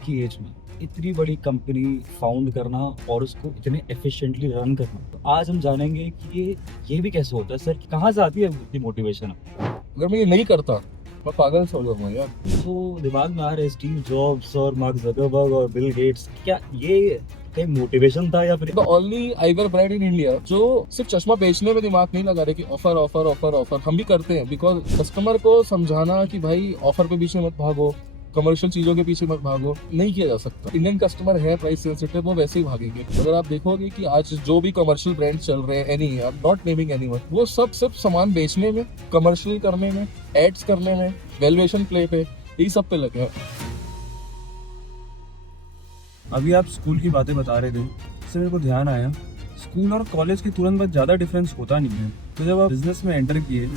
की एज में इतनी बड़ी कंपनी फाउंड करना और उसको इतने एफिशिएंटली रन करना, तो आज हम जानेंगे कि ये भी कैसे होता है सर, कहाँ से आती है इतनी मोटिवेशन। अगर मैं ये नहीं करता मैं पागल सा हो जाऊंगा यार। तो दिमाग में आ रहे स्टीव जॉब्स और मार्क जकरबर्ग और बिल गेट्स, क्या ये कहीं मोटिवेशन था या फिर the only eyewear brand in India जो सिर्फ चश्मा बेचने में दिमाग नहीं लगा रहे कि ऑफर ऑफर ऑफर ऑफर। हम भी करते हैं बिकॉज कस्टमर को समझाना कि भाई ऑफर पे पीछे मत भागो, कमर्शियल चीजों के पीछे मत भागो, नहीं किया जा सकता। इंडियन कस्टमर है प्राइस सेंसिटिव, वो वैसे ही भागेंगे। अगर आप देखोगे कि आज जो भी कमर्शियल ब्रांड चल रहे हैं, any, I am not naming anyone, वो सब सिर्फ सामान बेचने में, कमर्शियल करने में, एड्स करने में, वैल्यूएशन प्ले पे, यही सब पे लगे हैं। अभी आप स्कूल की बातें बता रहे थे, इससे मेरे को ध्यान आया स्कूल और कॉलेज के तुरंत बाद ज़्यादा डिफरेंस होता नहीं है। तो जब आप बिजनेस में एंटर किए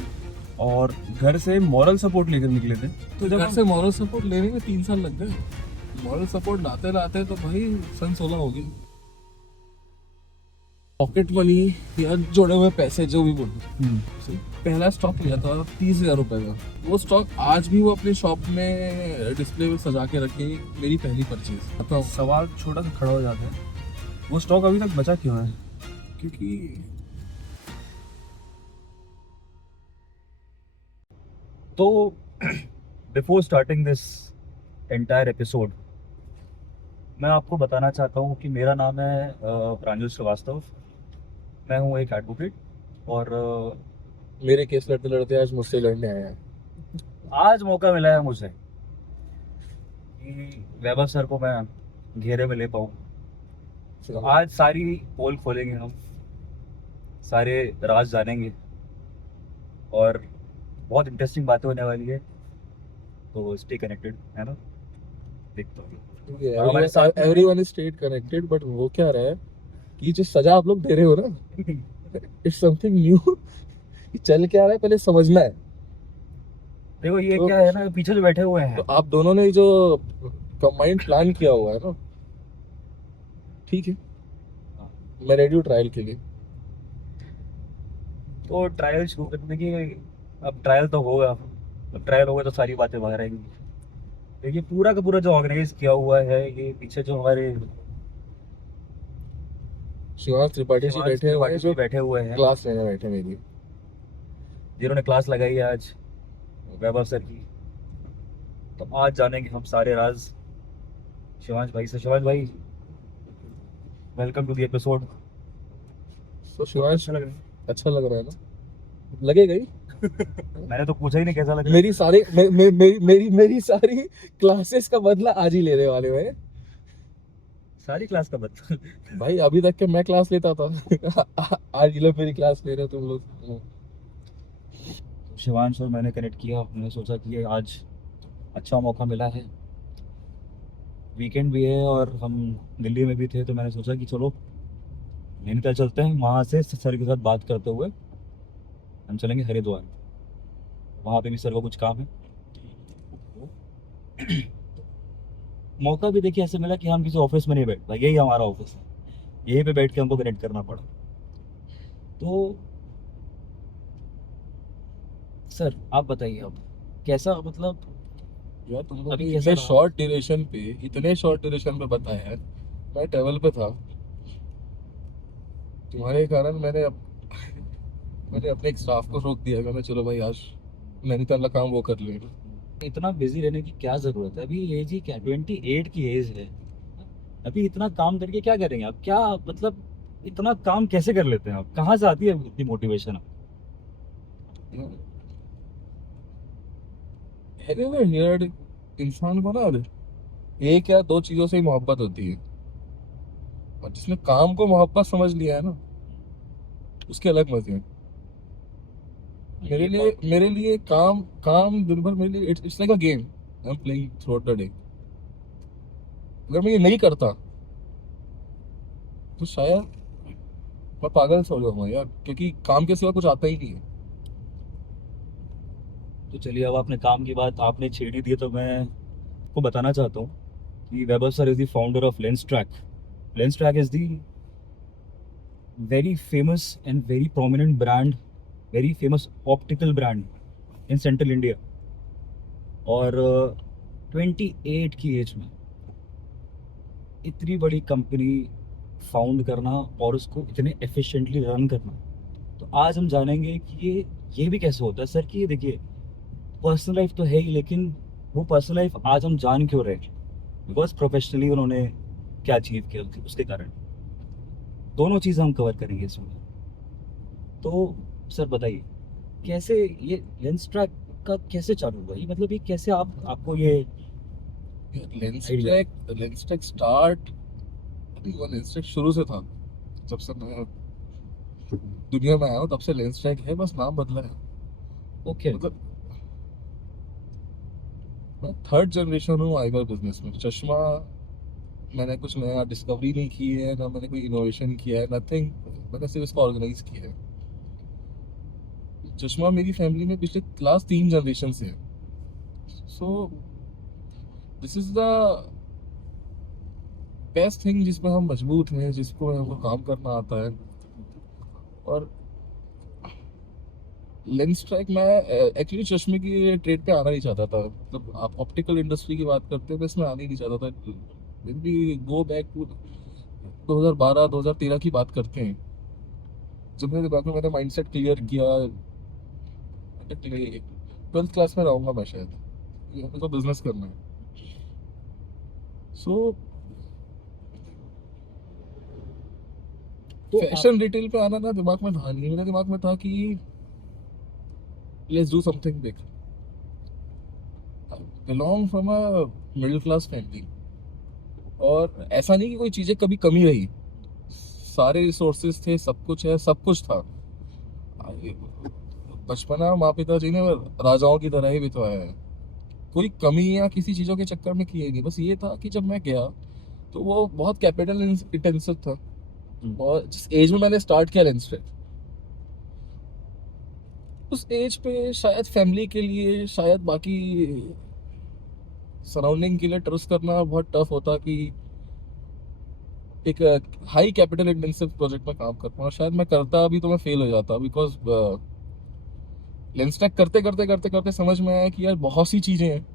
और घर से मॉरल सपोर्ट लेकर निकले थे, तो जब घर से मॉरल सपोर्ट लेने में 3 साल लग गए। मॉरल सपोर्ट लाते लाते तो भाई सन 16 हो गई। पॉकेट मनी या जोड़े हुए पैसे जो भी बोलो, पहला स्टॉक लिया था 30,000 रुपए का। वो स्टॉक आज भी वो अपने शॉप में डिस्प्ले में सजा के रखे। मेरी पहली परचेज बताओ। सवाल छोटा सा खड़ा हो जाता है, वो स्टॉक अभी तक बचा क्यों है? क्योंकि तो before starting this entire episode, मैं आपको बताना चाहता हूँ कि मेरा नाम है प्रांजल श्रीवास्तव। मैं हूँ एक एडवोकेट और मेरे केस लड़ते लड़ते आज मुझसे लड़ने आया है। आज मौका मिला है मुझे कि वैभव सर को मैं घेरे में ले पाऊँ। तो आज सारी पोल खोलेंगे हम, सारे राज जानेंगे और बहुत इंटरेस्टिंग बातें होने वाली है। तो स्टे कनेक्टेड, है ना? देखते हैं और हमारे साथ में everyone is state connected, but वो क्या रहा है कि जो सजा आप लोग दे रहे हो ना, इट्स समथिंग न्यू। चल क्या रहा है पहले समझना है। देखो ये तो, क्या है ना, पीछे जो बैठे हुए तो हैं, आप दोनों ने जो कंबाइंड प्लान किया हुआ है ना, ठीक है, मैं रेडी हूँ ट्रायल के लिए। तो ट्रायल शुरू करने की, अब ट्रायल तो होगा, अब ट्रायल होगा तो सारी बातें बाहर आएंगी। देखिए पूरा का पूरा जो ऑर्गेनाइज किया हुआ है, ये पीछे जो हमारे शिवांश त्रिपाठी जी शिवांश बैठे हुए हैं त्रिपाठी जी जो बैठे हुए हैं, क्लास लेने बैठे मेरी। जिन्होंने क्लास लगाई है आज वैभव सर की। तो आज जानेंगे हम सारे राज शिवांश भाई से। शिवांश भाई, वेलकम टू द एपिसोड। तो शिवांश, अच्छा लग रहा अच्छा लग रहा है ना? लगेगा ही। है? मैंने तो पूछा ही नहीं कैसा लग रहा है। मेरी सारी मेरी सारी क्लासेस का बदला आज ही लेने वाले हो हैं। सारी क्लास का बता। भाई अभी तक के मैं क्लास लेता था। आज ये लोग मेरी क्लास ले रहे हो तुम लोग। शिवांश और मैंने कनेक्ट किया, हमने सोचा कि आज अच्छा मौका मिला है, वीकेंड भी है और हम दिल्ली में भी थे, तो मैंने सोचा कि चलो नैनीताल चलते हैं। वहाँ से सर के साथ बात करते हुए हम चलेंगे हरिद्वार, वहाँ पे भी सर को कुछ काम है। मौका भी देखिए ऐसे मिला कि हम किसी ऑफिस में नहीं बैठ पाए, यही हमारा ऑफिस है, यहीं पे बैठ के हमको कनेक्ट करना पड़ा। तो सर आप बताइए, अब कैसा, मतलब यार तुम लोग अभी ने कैसा इतने रहा? शॉर्ट ड्यूरेशन पे, इतने शॉर्ट ड्यूरेशन पे बताया है। मैं ट्रेवल पे था, तुम्हारे कारण मैंने अपने एक स्टाफ को रोक दिया। मैंने चलो भाई आज नैनीताल का काम वो कर लेंगे। इतना बिजी रहने की क्या जरूरत है? अभी एज ही क्या, 28 की एज है। अभी इतना काम करके क्या करेंगे आप? क्या मतलब इतना काम कैसे कर लेते हैं आप? कहाँ से आती है इतनी मोटिवेशन? यार इंसान को ना एक या दो चीजों से ही मोहब्बत होती है, और जिसने काम को मोहब्बत समझ लिया है ना, उसके अलग मजे हैं। मेरे लिए काम काम दिन भर मेरे लिए it's like a game I am playing through out the day. अगर मैं ये नहीं करता तो शायद मैं पागल सा हो जाऊंगा यार, क्योंकि काम के सिवा कुछ आता ही नहीं है। तो चलिए, अब आपने काम की बात आपने छेड़ी दी, तो मैं आपको बताना चाहता हूँ कि Vaibhav sir is the founder of Lens Track. Lens Track is the very famous and very prominent brand, very famous optical brand in central India. और 28 की एज में इतनी बड़ी कंपनी फाउंड करना और उसको इतने एफिशिएंटली रन करना। तो आज हम जानेंगे कि ये भी कैसे होता है सर। कि ये देखिए, पर्सनल लाइफ तो है ही, लेकिन वो पर्सनल लाइफ आज हम जान क्यों रहे? बिकॉज प्रोफेशनली उन्होंने क्या अचीव किया उसके कारण। दोनों चीज़ हम कवर करेंगे इसमें। तो सर बताइए, कैसे ये लेंस ट्रैक का कैसे चालू हुआ? ये मतलब ये कैसे आपको ये लेंस आइडिया? ट्रैक स्टार्ट, वो लेंस ट्रैक शुरू से था। जब से मैं दुनिया में आया हूँ तब से लेंस ट्रैक है, बस नाम बदला है। ओके। मतलब मैं थर्ड जनरेशन हूँ आईवर बिजनेस में। चश्मा मैंने कुछ नया डिस्कवरी नहीं की है, ना मैंने कोई इनोवेशन किया है, नथिंग। मैंने सिर्फ इसको ऑर्गेनाइज किया है। चश्मा मेरी फैमिली में पिछले लास्ट 3 जनरेशन से है। So this is the best thing जिसमें हम मजबूत हैं, जिसको हमको काम करना आता है। और लेंस ट्रैक मैं एक्चुअली चश्मे की ट्रेड पे आना नहीं चाहता था। मतलब आप ऑप्टिकल इंडस्ट्री की बात करते हैं, मैं इसमें आना ही नहीं चाहता था। भी गो बैक टू 2012-2013 की बात करते हैं, जब मेरे दिमाग में मैंने माइंडसेट क्लियर किया। 12th क्लास में रहूंगा मैं शायद, मेरे को बिजनेस करना है। सो तो आप फैशन रिटेल पे आना ना दिमाग में था नहीं। मेरे दिमाग में था कि let's do something big. Belong from a middle class family, और ऐसा नहीं कि कोई चीज़ें कभी कमी रही। सारे रिसोर्सेज थे, सब कुछ है, सब कुछ था। बचपना माँ पिताजी ने राजाओं की तरह ही बिताया है। कोई कमी या किसी चीज़ों के चक्कर में किया ही नहीं। बस ये था कि जब मैं गया तो वो बहुत कैपिटल इंटेंसिव था। और जिस एज में मैंने स्टार्ट किया लेंस ट्रैक, उस एज पे शायद फैमिली के लिए, शायद बाकी सराउंडिंग के लिए ट्रस्ट करना बहुत टफ होता कि एक हाई कैपिटल इंटेंसिव प्रोजेक्ट में काम कर पाऊँ। शायद मैं करता अभी तो मैं फेल हो जाता, बिकॉज लेंस ट्रैक करते करते करते करते समझ में आया कि यार बहुत सी चीज़ें हैं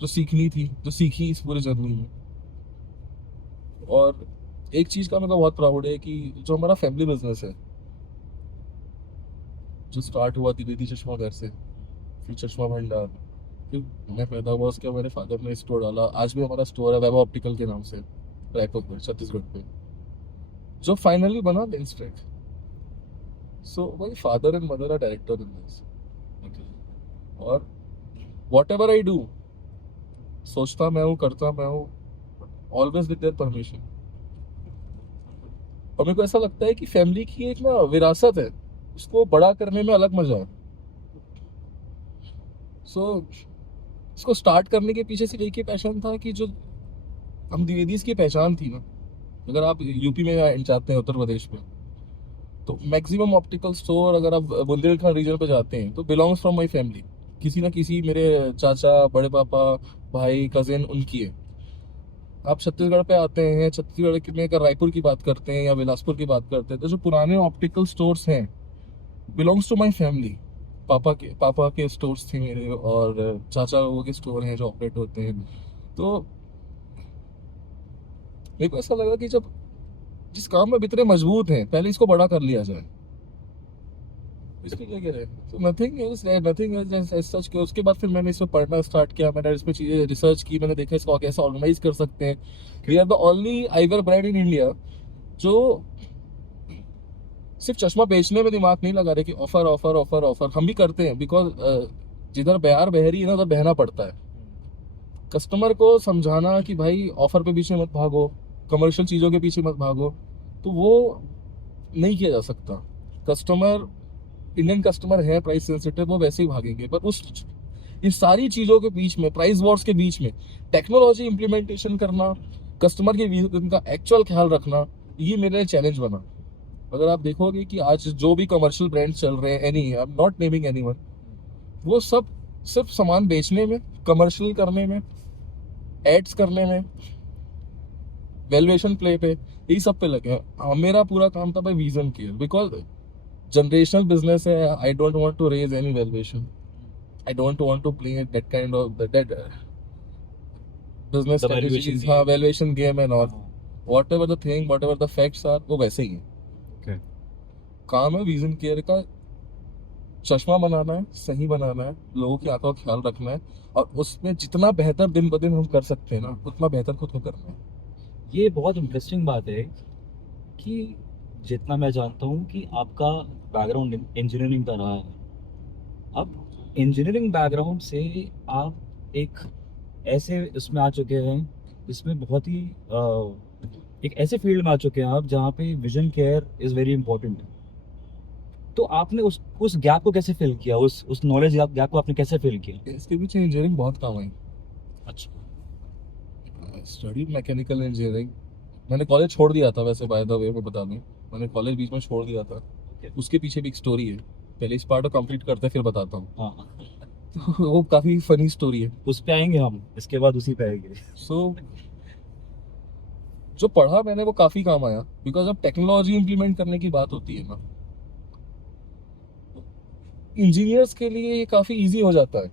जो सीखनी थी, जो सीखी इस पूरी जर्नी में। और एक चीज़ का मेरे को बहुत प्राउड है कि जो हमारा फैमिली बिजनेस है, जो स्टार्ट हुआ दीदी चश्मा घर से, फिर चश्मा भंडार, फिर मैं पैदा हुआ उसके बाद मेरे फादर ने स्टोर डाला। आज भी हमारा स्टोर है वैभव ऑप्टिकल के नाम से, रायपुर में, छत्तीसगढ़ पे, जो फाइनली बना lens track. So my father and mother are director in this. और वॉट एवर आई डू, सोचता मैं हूँ, करता मैं हूँ, ऑलवेज विद देयर परमिशन। और मेरे को ऐसा लगता है कि फैमिली की एक ना विरासत है, उसको बड़ा करने में अलग मजा है। सो इसको स्टार्ट करने के पीछे से एक ही पैशन था कि जो हम द्विवेदीज की पहचान थी ना। अगर आप यूपी में जाते हैं, उत्तर प्रदेश में, तो मैक्सिमम ऑप्टिकल स्टोर अगर आप बुंदेलखंड रीजन पे जाते हैं तो बिलोंग्स फ्रॉम माय फैमिली। किसी ना किसी मेरे चाचा, बड़े पापा, भाई, कजिन उनकी है। आप छत्तीसगढ़ पे आते हैं, छत्तीसगढ़ की में अगर रायपुर की बात करते हैं या बिलासपुर की बात करते हैं, तो जो पुराने ऑप्टिकल स्टोर्स हैं बिलोंग्स टू माय फैमिली। पापा के स्टोर्स थे मेरे, और चाचा लोगों के स्टोर हैं जो ऑपरेट होते हैं। तो मेरे को ऐसा लगा कि जब जिस काम में इतने मजबूत हैं, पहले इसको बड़ा कर लिया जाए। इसके लिए कह रहे हैं तो नथिंग सच के। उसके बाद फिर मैंने इसमें पढ़ना स्टार्ट किया, मैंने इसमें चीज़ें रिसर्च की, मैंने देखा इसको कैसे ऑर्गेनाइज कर सकते हैं। We are the only eyewear brand in India जो सिर्फ चश्मा बेचने में दिमाग नहीं लगा रहे कि ऑफर ऑफर ऑफर ऑफर। हम भी करते हैं, बिकॉज जिधर बयार बह रही है ना, उधर बहना पड़ता है। कस्टमर को समझाना कि भाई ऑफर पे पीछे मत भागो, कमर्शियल चीज़ों के पीछे मत भागो, तो वो नहीं किया जा सकता। कस्टमर, इंडियन कस्टमर है प्राइस सेंसिटिव, वो वैसे ही भागेंगे। पर उस इन सारी चीज़ों के बीच में, प्राइस वॉर्स के बीच में, टेक्नोलॉजी इम्प्लीमेंटेशन करना, कस्टमर के उनका एक्चुअल ख्याल रखना, ये मेरे लिए चैलेंज बना। अगर आप देखोगे कि आज जो भी कमर्शियल ब्रांड चल रहे हैं, any, I am not naming anyone, वो सब सिर्फ सामान बेचने में, कमर्शियल करने में, एड्स करने में, वैल्यूएशन प्ले पे, यही सब पे लगे हैं। मेरा पूरा काम था भाई vision clear, because generational business है। I don't want to raise any valuation, I don't want to play that kind of that business the valuation strategies, हाँ, valuation game and all. Whatever the thing, whatever the facts are, वो वैसे ही है। Okay. काम है vision care का, चश्मा बनाना है, सही बनाना है, लोगों की आंखों का ख्याल रखना है, और उसमें जितना बेहतर दिन ब दिन हम कर सकते हैं ना, उतना बेहतर खुद को करना है। ये बहुत इंटरेस्टिंग बात है कि जितना मैं जानता हूँ कि आपका बैकग्राउंड इंजीनियरिंग का रहा है। अब इंजीनियरिंग बैकग्राउंड से आप एक ऐसे उसमें आ चुके हैं जिसमें बहुत ही एक ऐसे फील्ड में आ चुके हैं आप जहाँ पे vision care is very important. तो आपने उस गैप को कैसे फिल किया, उस नॉलेज गैप को आपने कैसे फिल किया? इसके पीछे इंजीनियरिंग बहुत काम आई। अच्छा। स्टडी मैकेनिकल इंजीनियरिंग, मैंने कॉलेज छोड़ दिया था वैसे, बाय द वे मैं बता दूं, मैंने कॉलेज बीच में छोड़ दिया था। उसके पीछे भी एक स्टोरी है, पहले इस पार्ट को कंप्लीट करते हैं फिर बताता हूँ। हाँ, तो वो काफ़ी फनी स्टोरी है। उस पे आएंगे हम, इसके बाद उसी पे आएंगे। सो जो पढ़ा मैंने वो काफ़ी काम आया, बिकॉज अब टेक्नोलॉजी इंप्लीमेंट करने की बात होती है ना, इंजीनियर्स के लिए ये काफ़ी इजी हो जाता है,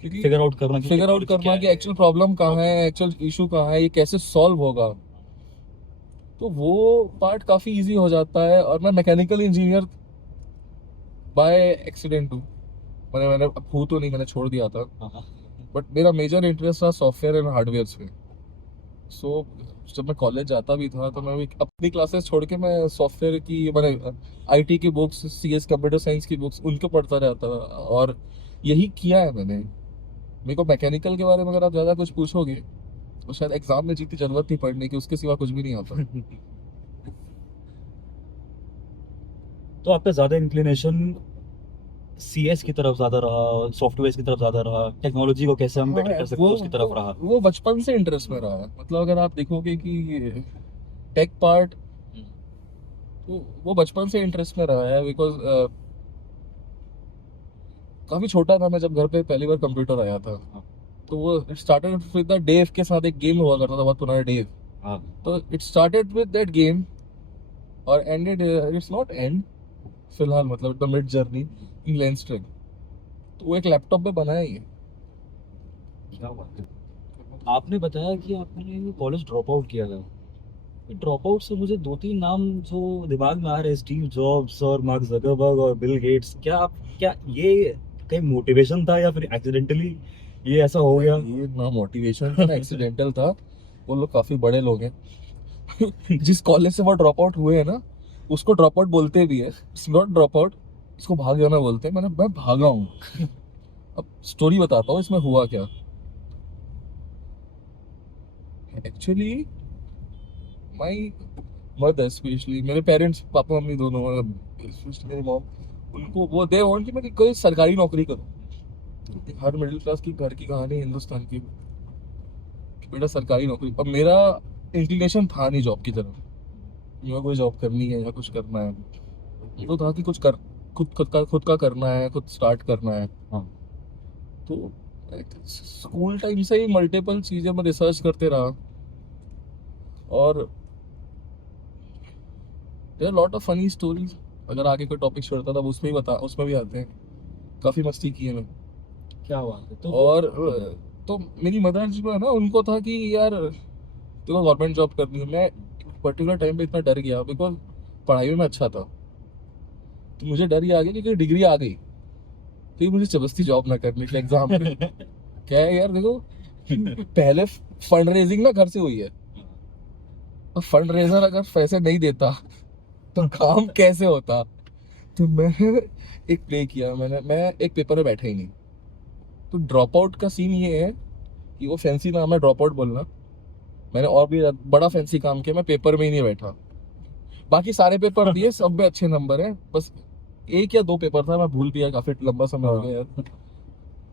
क्योंकि फिगर आउट करना कि फिगर आउट technology करना क्या कि है। एक्चुअल प्रॉब्लम कहाँ है, एक्चुअल इशू कहाँ है, ये कैसे सॉल्व होगा। तो वो पार्ट काफ़ी इजी हो जाता है। और मैं मैकेनिकल इंजीनियर बाय एक्सीडेंट हूँ। मैंने अब हूँ तो नहीं, मैंने छोड़ दिया था, हाँ, बट मेरा मेजर इंटरेस्ट था सॉफ्टवेयर एंड हार्डवेयर पे। सो जब मैं कॉलेज जाता भी था तो मैं भी अपनी क्लासेस छोड़ के मैं सॉफ्टवेयर की, मैंने आईटी की बुक्स, सीएस कंप्यूटर साइंस की बुक्स, उनको पढ़ता रहता था। और यही किया है मैंने। मेरे को मैकेनिकल के बारे में अगर आप ज़्यादा कुछ पूछोगे तो शायद एग्जाम में जितनी जरूरत नहीं पड़ने की, उसके सिवा कुछ भी नहीं आता। तो आपका ज़्यादा इंक्लिनेशन सीएस की तरफ ज़्यादा रहा, सॉफ्टवेयर की तरफ ज़्यादा रहा, टेक्नोलॉजी को कैसे हम बेटर हाँ, कर सकते हैं उसकी तरफ रहा? वो बचपन से इंटरेस्ट में रहा है। मतलब अगर आप देखोगे कि टेक पार्ट, तो वो बचपन से इंटरेस्ट में रहा है। बिकॉज काफी छोटा था मैं जब घर पे पहली बार कंप्यूटर आया था। हाँ। तो वो स्टार्टेड विद द डेव के साथ, एक गेम हुआ करता था बहुत पुराना, डेव। हाँ। तो it started with that game और एंडेड, इट्स नॉट एंड फिलहाल, मतलब the mid journey in lens trick. तो वो एक लैपटॉप पे बना है ये। क्या बात है। आपने बताया कि आपने कॉलेज ड्रॉप आउट किया था। ड्रॉप आउट से मुझे दो तीन नाम जो दिमाग में आ रहे हैं, स्टीव जॉब्स और मार्क जकरबर्ग और बिल गेट्स। क्या ये कहीं मोटिवेशन था या फिर एक्सीडेंटली ये ऐसा हो गया? ये ना मोटिवेशन था ना एक्सीडेंटल था। वो लोग काफी बड़े लोग हैं। जिस कॉलेज से वो ड्रॉप आउट हुए हैं ना, उसको ड्रॉप आउट बोलते भी है, इट्स नॉट ड्रॉप आउट, इसको भाग जाना बोलते हैं। मैं भागा हूँ। अब स्टोरी बताता हूँ इसमें हुआ क्या। एक्चुअली माई मदर, स्पेशली मेरे पेरेंट्स, पापा मम्मी दोनों, स्पेशली मेरी मॉम, उनको वो दे वांट कि मैं कोई सरकारी नौकरी करूँ। हर मिडिल क्लास की घर की कहानी है हिंदुस्तान की, कि बेटा सरकारी नौकरी। अब मेरा इंक्लिनेशन था नहीं जॉब की तरफ, मुझे कोई जॉब करनी है या कुछ करना है। ये तो था कि कुछ कर, खुद का करना है, खुद स्टार्ट करना है। हाँ। तो स्कूल टाइम से ही मल्टीपल चीज़ें मैं रिसर्च करते रहा। और there lot of funny stories, अगर आगे कोई टॉपिक छोड़ता था उसमें भी उसमें भी आते हैं। काफ़ी मस्ती की है मैंने। क्या बात है। तो और तो मेरी मदर जो है ना, उनको था कि यार तुम्हें गवर्नमेंट जॉब करनी है। मैं पर्टिकुलर टाइम पे इतना डर गया, बिकॉज पढ़ाई में मैं अच्छा था। तो मुझे डर ये आ गया कि डिग्री आ गई तो ये मुझे जबरदस्ती जॉब ना करने के एग्जाम पे। क्या है यार, देखो पहले फंड रेजिंग ना घर से हुई है। अब फंड रेजर अगर पैसे नहीं देता तो काम कैसे होता। तो मैंने एक प्ले किया, मैं एक पेपर में बैठा ही नहीं। तो ड्रॉप आउट का सीन ये है कि वो फैंसी नाम है ड्रॉप आउट बोलना। मैंने और भी बड़ा फैंसी काम किया, मैं पेपर में ही नहीं बैठा। बाकी सारे पेपर दिए, सब में अच्छे नंबर है, बस एक या दो पेपर था मैं भूल गया, काफी लंबा समय हो गया यार।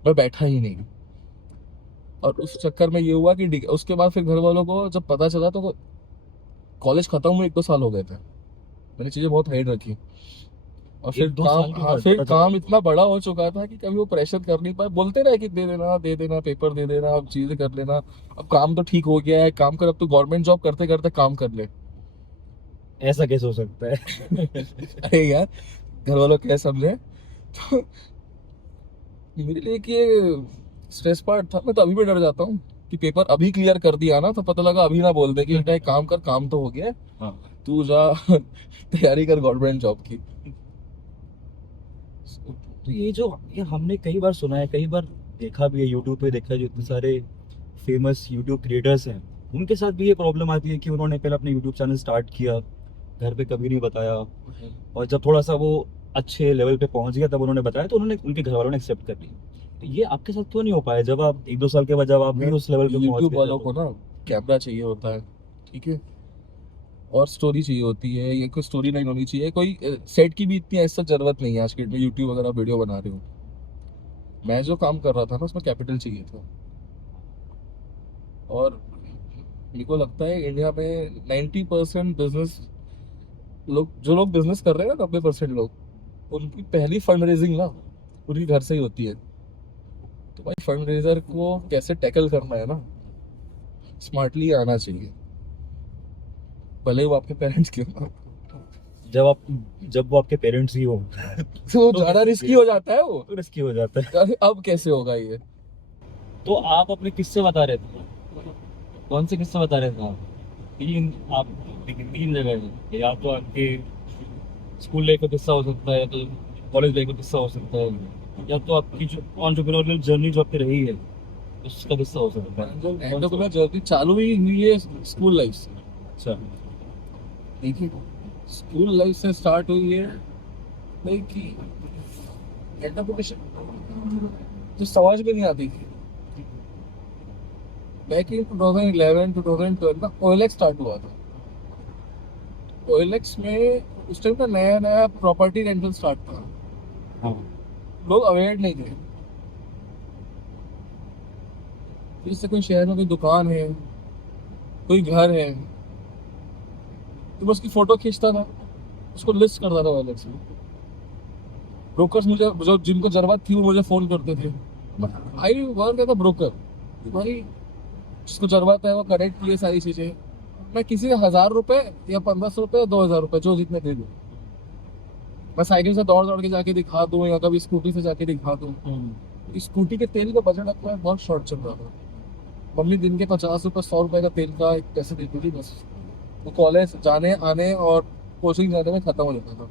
मैं बैठा ही नहीं। और उस चक्कर में ये हुआ कि उसके बाद फिर घर वालों को जब पता चला तो कॉलेज खत्म हुए 1-2 साल हो गए थे, मैंने चीजें बहुत हाइड रखी। और फिर एक दो काम, साल के हाँ बाद फिर पता चला। काम इतना बड़ा हो चुका था कि कभी वो प्रेशर कर नहीं पाए। बोलते रहे कि दे देना पेपर, दे देना, अब चीजें कर लेना। अब काम तो ठीक हो गया है, काम कर, अब तो गवर्नमेंट जॉब करते करते काम कर ले। ऐसा कैसे हो सकता है? अरे यार, घर वालों क्या समझे। तो मेरे लिए कि ये स्ट्रेस पार्ट था। मैं तो अभी भी डर जाता हूँ। कि पेपर अभी क्लियर कर दिया ना तो पता लगा अभी ना बोल दे कि बेटा एक काम कर, काम तो हो गया, हाँ। तू जा तैयारी कर गवर्नमेंट जॉब की। तो ये हमने कई बार सुना है, कई बार देखा भी है, यूट्यूब पे देखा है, जो इतने सारे फेमस यूट्यूब क्रिएटर्स हैं उनके साथ भी ये प्रॉब्लम आती है कि उन्होंने पहले अपने यूट्यूब चैनल स्टार्ट किया, घर पे कभी नहीं बताया, और जब थोड़ा सा वो अच्छे लेवल पे पहुंच गया तब उन्होंने बताया तो उन्होंने, उनके घर वालों ने एक्सेप्ट कर लिया। तो ये आपके साथ क्यों नहीं हो पाया, जब आप 1-2 साल के बाद जब आप भी उस लेवल पे पहुंच यूट्यूब गए वालों तो? को ना कैमरा चाहिए होता है, ठीक है, और स्टोरी चाहिए होती है, ये कोई स्टोरी लाइन होनी चाहिए, कोई सेट की भी इतनी ऐसा जरूरत नहीं है आज के डेट में। यूट्यूब वगैरह वीडियो बना रहे हो, मैं जो काम कर रहा था ना उसमें कैपिटल चाहिए था, और मेरे को लगता है इंडिया में 90% बिजनेस लोग, जो लोग बिजनेस कर रहे हैं ना, 90% लोग, उनकी पहली फंड रेजिंग ना उनकी घर से ही होती है। तो भाई फंड रेजर को कैसे टैकल करना है ना, स्मार्टली आना चाहिए, भले ही वो आपके पेरेंट्स क्यों ना। जब वो आपके पेरेंट्स ही हो तो तो ज्यादा रिस्की हो जाता है वो। तो रिस्की हो जाता है। अरे अब कैसे होगा ये? तो आप अपने किस्से बता रहे थे, कौन से किस्से बता रहे थे आप? तीन, आप 3 जगह है, या तो आपके स्कूल लाइफ का किस्सा हो सकता है, तो कॉलेज लाइफ का किस्सा हो सकता है, या तो आपकी जो एंटरप्रेन्योरियल जर्नी जो आपकी रही है उसका किस्सा हो सकता है। जो एंटरप्रेन्योर जर्नी चालू ही हुई है स्कूल लाइफ से। अच्छा। देखिए, स्कूल लाइफ से स्टार्ट हुई है भाई कि एंटरप्रेन्योरशिप जो समझ में नहीं आती थी। बैक इन 2011 2012 ना OLX स्टार्ट हुआ था। OLX में उस टाइम का नया नया प्रॉपर्टी रेंटल स्टार्ट था, हाँ। लोग अवेयर नहीं थे। जैसे कोई शहर में कोई दुकान है, कोई घर है, तो मैं उसकी फोटो खींचता था, उसको लिस्ट करता था OLX में। ब्रोकर्स मुझे, जो जिनको जरूरत थी वो मुझे फोन करते थे। I work as a broker, भाई जिसको जरूरत है वो करेक्ट किए सारी चीजें। मैं किसी से 1000 रुपए या 1500 रुपए, 2000 रुपए, जो जितने दे दूँ। मैं साइकिल से दौड़ दौड़ के जाके दिखा दूँ, या कभी स्कूटी से जाके दिखा दूँ। स्कूटी के तेल का बजट अपना बहुत शॉर्ट चल रहा था। मम्मी दिन के 50 रुपए 100 रुपए का तेल का एक पैसे देती थी बस। वो कॉलेज जाने आने और कोचिंग जाने में खत्म हो जाता था।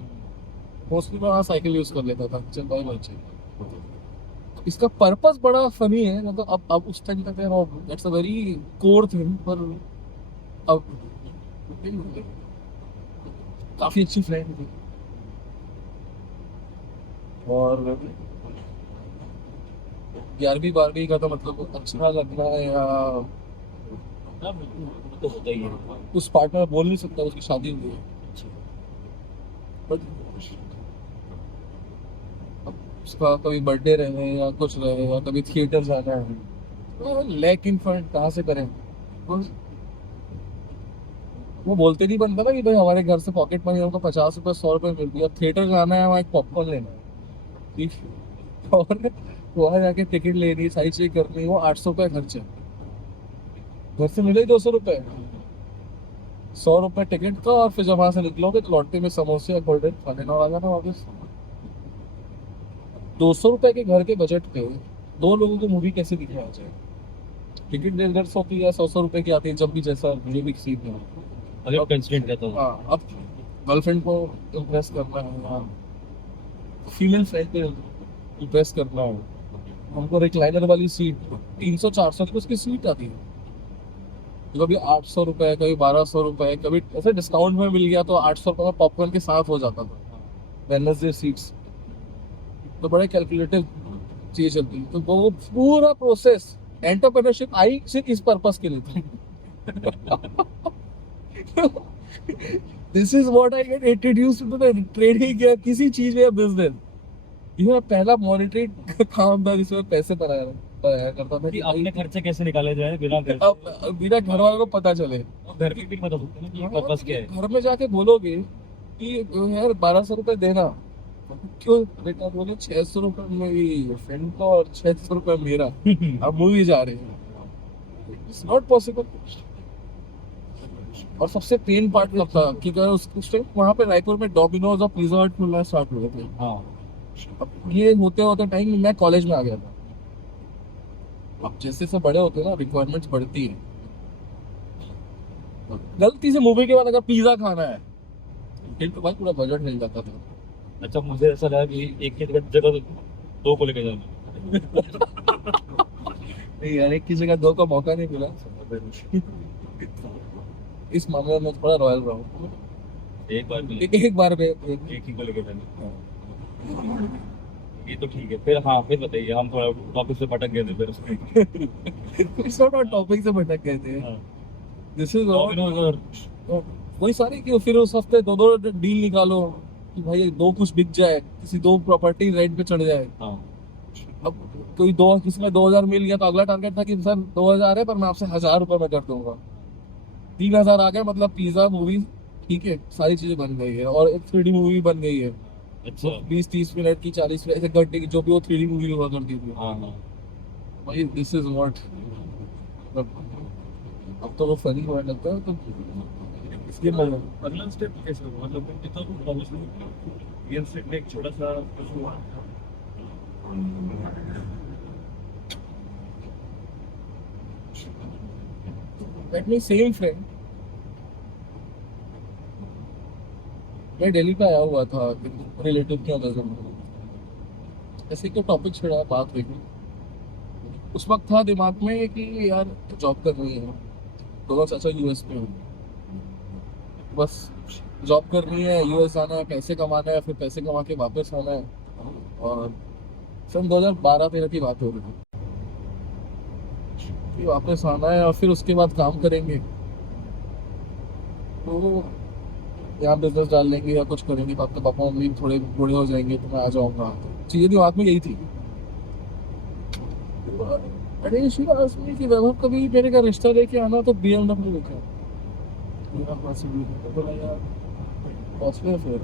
मोस्टली मैं वहाँ साइकिल यूज कर लेता था, चल भाई बच्चे। इसका पर्पस बड़ा फनी है, मतलब अब उस टाइम तक that's a very core thing, पर अब काफी अच्छी फ्रेंड थी। और 11वीं 12वीं का तो मतलब अच्छा लगना है या तो होता ही है। उस पार्टनर बोल नहीं सकता उसकी शादी हुई है, बट उसका कभी बर्थडे रहे या कुछ रहे या कभी थिएटर जाना है, तो लैक इन फंड कहाँ से करें? वो बोलते नहीं बनता ना कि भाई हमारे घर से पॉकेट मनी हमको 50 रुपए 100 रुपए मिल रही है, अब थिएटर जाना है, वहाँ एक पॉपकॉर्न लेना है, ठीक है? और वहाँ जाके टिकट लेनी है, सारी चीज करनी है, वो 800 रुपये खर्च है। घर से मिले 200 रुपये, 100 रुपये टिकट का, और फिर जब वहाँ से निकलोगे तो लौटते में समोसे या कोल्ड ड्रिंक खा लेना वाला ना वापस। 200 रुपये के घर के बजट पे 2 लोगों को मूवी कैसे दिखाया जाए? टिकट 150 की या 100 रुपये की आती है, जब भी जैसा जो भी सीन है। अगर कंस्टेंट रहता हूँ। हाँ, अब गर्लफ्रेंड को इम्प्रेस करना है, हाँ, फीमेल फ्रेंड को इम्प्रेस करना है, हमको रिक्लाइनर वाली सीट 300-400 की उसकी सीट आती है, कभी 800 रुपये, कभी 1200 रुपये, कभी ऐसे डिस्काउंट में मिल गया तो 800 रुपये में पॉपकॉर्न के साथ हो जाता था। वेडनेसडे सीट्स तो बड़े कैलकुलेटिव चीज चलती है। तो वो पूरा प्रोसेस एंटरप्रेन्योरशिप आई सिर्फ इस पर्पस के लिए था। This is what I get introduced to the trading या किसी चीज में, बिजनेस। ये पहला मॉनिटरी काम था जिसमें पैसे बनाया करता था कि अपने खर्चे कैसे निकाले जाए बिना घर अब बिना घर वालों को पता चले। घर पे भी बता सकते हैं ना कि पर्पस क्या है। घर में जाके बोलोगे कि यार 1200 रुपये देना, क्यों बेटा? बोले 600 रुपये मेरी फ्रेंड का और 600 रुपये मेरा, अब मूवी जा रहे हैं, इट्स नॉट पॉसिबल। और सबसे पेन पार्ट तब था कि उस टाइम वहाँ पे रायपुर में डोमिनोज और पिज्जा हट खुलना स्टार्ट हुए थे। हाँ। अब ये होते होते टाइम मैं कॉलेज में आ गया था, अब जैसे सब बड़े होते हैं ना, रिक्वायरमेंट्स बढ़ती है। गलती से मूवी के बाद अगर पिज्जा खाना है फिर तो भाई पूरा बजट हिल जाता था। अच्छा, मुझे ऐसा लगा कि एक की जगह दो को लेकर जाना। नहीं यार, एक की जगह दो का मौका नहीं मिला। इस मामले में थोड़ा रॉयल रहा हूँ। एक बार में एक बार में एक ही को लेकर जाना, ये तो ठीक है। फिर हाँ, फिर बताइए, हम थोड़ा टॉपिक से भटक गए थे फिर। इट्स नॉट टॉपिक से भटक गए थे। हाँ, दिस इज Domino's और वही सारी कि फिर उस हफ्ते दो दो डील निकालो कि भाई दो कुछ बिक जाए, किसी दो प्रॉपर्टी रेंट पे चढ़ जाए। हाँ, अब कोई दो, किसी में 2000 मिल गया तो अगला टारगेट था कि सर 2000 है पर मैं आपसे 1000 रुपये में कर दूंगा। 3000 आ गए, मतलब पिज्जा मूवी ठीक है, सारी चीजें बन गई है और एक 3D मूवी बन गई है। अच्छा, 20-30 मिनट की, 40 मिनट, ऐसे घंटे की जो भी वो 3D मूवी हुआ करती थी। हाँ हाँ। भाई दिस इज व्हाट, अब तो वो फनी होने लगता है तो इसलिए मैं अगला स्टेप कैसे होगा, मतलब कितना रियल एस्टेट में एक छोटा सा हुआ। लेट मी सेम फ्रेंड, मैं दिल्ली पे आया हुआ था रिलेटिव के नजर में, ऐसे कोई टॉपिक छेड़ा, बात हुई। उस वक्त था दिमाग में कि यार जॉब करनी है, दोनों चाचा यूएस में हैं, बस जॉब करनी है, यूएस आना है, पैसे कमाना है, फिर पैसे कमा के वापस आना है। और सन 2012-13 की बात हो रही थी कि वापस आना है और फिर उसके बाद काम करेंगे, तो यहाँ बिजनेस डाल लेंगे या कुछ करेंगे। तो आपके पापा मम्मी थोड़े बूढ़े हो जाएंगे तो मैं आ जाऊँगा। चीज़ें दिमाग में यही थी। अरे श्री कि वैभव कभी मेरे का रिश्ता लेके आना तो BMW लेके आना। मेरा possibility बोला यार पहुंचने फिर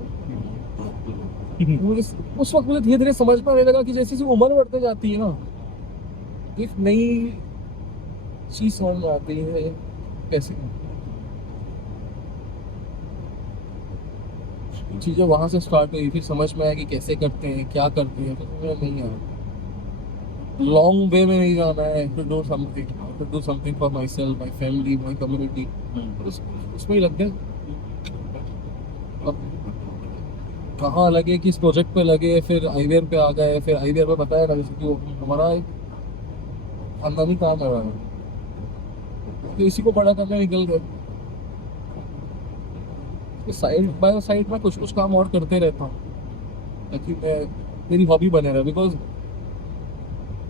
मुझे उस वक्त मुझे धीरे धीरे समझ में आने लगा कि जैसे जैसे उम्र बढ़ते जाती है ना, एक नई चीज समझ में आती है कैसे चीजें वहां से स्टार्ट हुई, फिर समझ में आया कि कैसे करते हैं, क्या करते हैं। तो मुझे नहीं आया, लॉन्ग वे में नहीं जाना है, to do something for myself, my family, my community, उसमें ही लग गए। अब कहाँ लगे, किस प्रोजेक्ट पे लगे, फिर आईवीआर पे आ गए, फिर आईवीआर पे बताया ना जैसे कि वो हमारा एक खानदानी काम है, तो इसी को बड़ा करने निकल गए। साइड बाय साइड में कुछ कुछ काम और करते रहता हूँ ताकि मैं मेरी हॉबी बने रहे, बिकॉज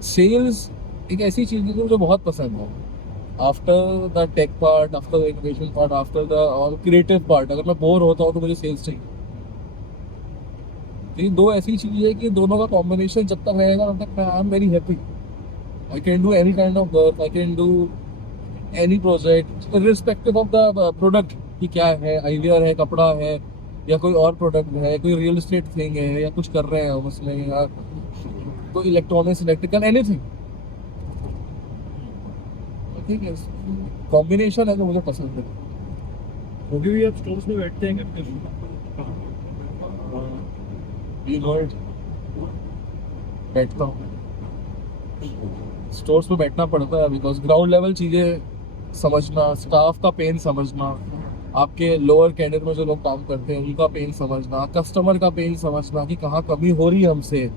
सेल्स एक ऐसी चीज़ है जो मुझे बहुत पसंद है। After the tech part, after the innovation part, after the और क्रिएटिव पार्ट, अगर मैं बोर होता हूँ तो मुझे सेल्स चाहिए। ये दो ऐसी चीज़ है कि दोनों का कॉम्बिनेशन जब तक रहेगा तब तक मैं I am very happy. I can do any kind of work, I can do any project respective of the product कि क्या है, आईवीआर है, कपड़ा है, या कोई और प्रोडक्ट है, कोई रियल एस्टेट थिंग है, या कुछ कर रहे हैं उसमें, या कोई इलेक्ट्रॉनिक्स, इलेक्ट्रिकल, एनीथिंग। ठीक है, कॉम्बिनेशन है जो मुझे पसंद है। क्योंकि भी आप स्टोर्स में बैठते हैं करते यू नो इट, बैठता हूँ स्टोर्स पे, बैठना पड़ता है बिकॉज ग्राउंड लेवल चीज़ें समझना, स्टाफ का पेन समझना, आपके लोअर कैडर में जो लोग काम करते हैं उनका पेन समझना, कस्टमर का पेन समझना कि कहाँ कमी हो रही है हमसे,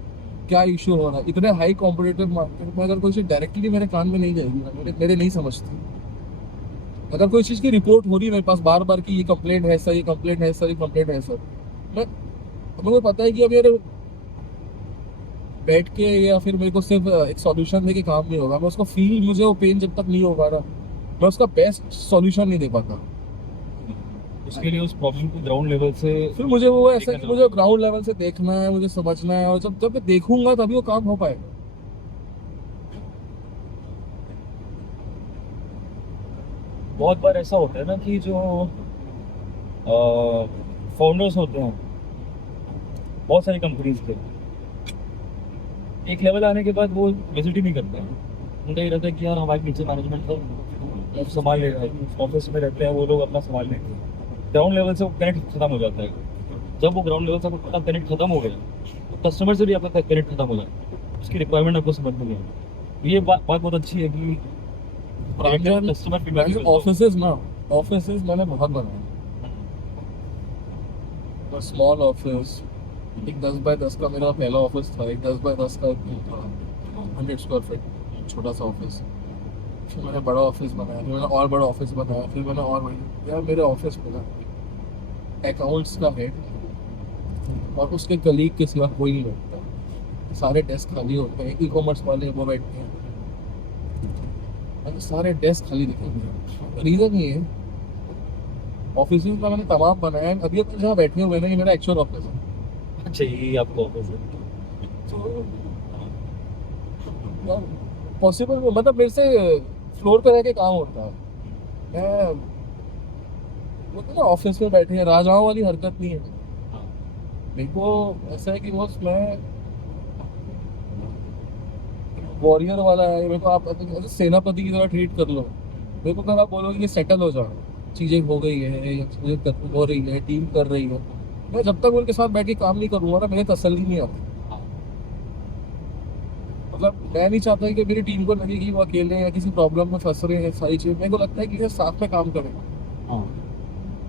क्या इशू हो रहा है। इतने हाई कॉम्पिटिटिव मार्केट में अगर कोई चीज़ डायरेक्टली मेरे कान में नहीं जाएगी ना, मेरे नहीं समझती। अगर कोई चीज़ की रिपोर्ट हो रही है मेरे पास बार बार कि ये कंप्लेंट है सर, ये कंप्लेंट है सर, ये कंप्लेंट है सर, मैं मुझे पता है कि अब यार बैठ के या फिर मेरे को सिर्फ एक सॉल्यूशन देके काम नहीं होगा। मैं उसको फील, मुझे वो पेन जब तक नहीं होगा ना, मैं उसका बेस्ट सॉल्यूशन नहीं दे पाता। उसके लिए उस प्रॉब्लम को ग्राउंड लेवल से फिर मुझे वो ऐसा देखना कि मुझे ग्राउंड लेवल से देखना है, मुझे समझना है, और जब जब मैं देखूंगा तभी वो काम हो पाएगा। बहुत बार ऐसा होता है ना कि जो फाउंडर्स होते हैं बहुत सारी कंपनीज के, एक लेवल आने के बाद वो विजिट ही नहीं करते हैं। उनका ये रहता है कि यार हमारे नीचे मैनेजमेंट तो संभाल लेगा, ऑफिस में रहते हैं वो लोग अपना संभाल लेंगे। ग्राउंड लेवल से वो कनेक्ट खत्म हो जाता है। जब वो ग्राउंड लेवल से आपका कनेक्ट खत्म हो गया तो कस्टमर से भी आपका कनेक्ट खत्म हो जाए, उसकी रिक्वायरमेंट आपको समझ में नहीं आएगी। ये बात बहुत अच्छी है कि ब्रांडेड कस्टमर फीडबैक ऑफिसेज ना, ऑफिसेज मैंने बहुत बनाए। स्मॉल ऑफिस, एक 10 बाय 10 का मेरा पहला ऑफिस था, एक 10 बाय 10 का था, 100 स्क्वायर फीट छोटा सा ऑफिस। फिर मैंने बड़ा ऑफिस बनाया, फिर मैंने और बड़ा ऑफिस बनाया, फिर मैंने और बड़ा, यार मेरे ऑफिस में ना अकाउंट्स का हेड और उसके कलीग के सिवा कोई नहीं बैठता, सारे डेस्क खाली होते हैं, ई कॉमर्स वाले वो बैठते हैं, सारे डेस्क खाली दिखेंगे। रीज़न ये है, ऑफिस में मैंने तमाम बनाया है, अभी तक जहाँ बैठे हुए हैं ये मेरा एक्चुअल ऑफिस है। अच्छा, ये आपको ऑफिस है। तो पॉसिबल मतलब मेरे से फ्लोर पे रह के काम होता है। मैं वो तो ना ऑफिस में बैठे हैं, राजाओं वाली हरकत नहीं है। हाँ। मेरे को ऐसा है कि बस मैं वॉरियर वाला है, मेरे को आप ऐसे सेनापति की तरह ट्रीट कर लो। मेरे को अगर आप बोलोगे कि सेटल हो जाओ, चीज़ें हो गई है या चीज़ें हो रही है, टीम कर रही है, मैं जब तक उनके साथ बैठ के काम नहीं करूँगा ना, मेरे तसल्ली नहीं आती। हाँ। मतलब मैं नहीं चाहता कि मेरी टीम को लगे कि वो अकेले या किसी प्रॉब्लम में फंस रहे हैं, सारी चीज़ मेरे को लगता है कि ये साथ में काम करें। हाँ।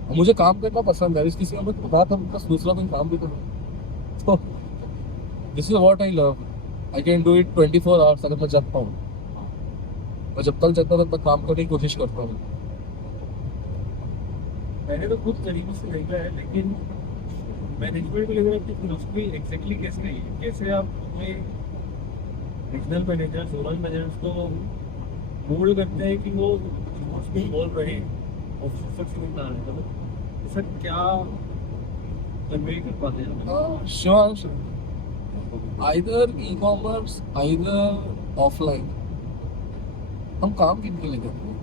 और मुझे काम करना पसंद है, इसकी किसी में बात हम बस दूसरा कोई काम भी करूँ तो this is what I love. I can do it 24 hours अगर मैं जगता हूँ, मैं जब तक जगता हूँ तब तक काम करने की कोशिश करता हूँ। मैंने तो कुछ तरीकों से देखा है, लेकिन मैनेजमेंट को लेकर आपकी फिलोसफी एग्जैक्टली कैसे रही है? कैसे आप अपने रीजनल मैनेजर, जोनल मैनेजर्स को मोल्ड करते हैं कि वो उसमें इन्वॉल्व रहे ऑफिस तक से निकल रहे, मतलब ऐसा क्या कन्वे कर पाते हैं? Sure, either e commerce either offline, हम काम किनके लिए करते हैं?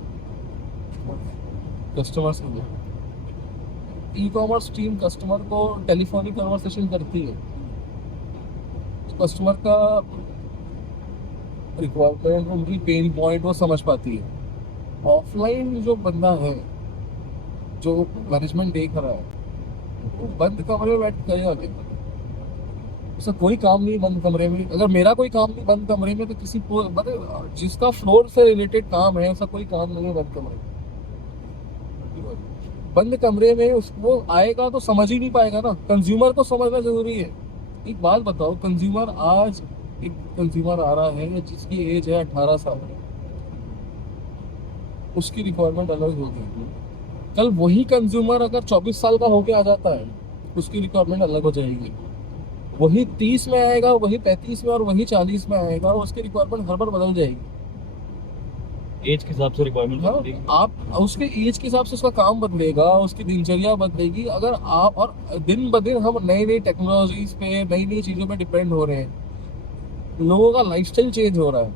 कस्टमर्स के लिए। ई कॉमर्स टीम कस्टमर को टेलीफोनिक कन्वर्सेशन करती है, कस्टमर का रिक्वायरमेंट, उनकी पेन पॉइंट वो समझ पाती है। ऑफलाइन जो बंदा है, जो मैनेजमेंट देख रहा है, वो बंद कमरे में बैठ के करेगा क्या? उसका कोई काम नहीं बंद कमरे में। अगर मेरा कोई काम नहीं बंद कमरे में, तो किसी को मतलब जिसका फ्लोर से रिलेटेड काम है, उसका कोई काम नहीं है बंद कमरे में। बंद कमरे में उसको आएगा तो समझ ही नहीं पाएगा ना। कंज्यूमर को समझना जरूरी है। एक बात बताओ, कंज्यूमर आज एक कंज्यूमर आ रहा है जिसकी एज है 18 साल, उसकी रिक्वायरमेंट अलग होगी। कल वही कंज्यूमर अगर 24 साल का होके आ जाता है, उसकी रिक्वायरमेंट अलग हो जाएगी। वही 30 में आएगा, वही 35 में और वही 40 में आएगा, उसकी रिक्वायरमेंट हर बार बदल जाएगी। एज के हिसाब से रिक्वायरमेंट हाँ, आप उसके एज के हिसाब से उसका काम बदलेगा, उसकी दिनचर्या बदलेगी। अगर आप और दिन ब दिन हम नई नई टेक्नोलॉजीज पे, नई नई चीज़ों पे डिपेंड हो रहे हैं, लोगों का लाइफस्टाइल चेंज हो रहा है।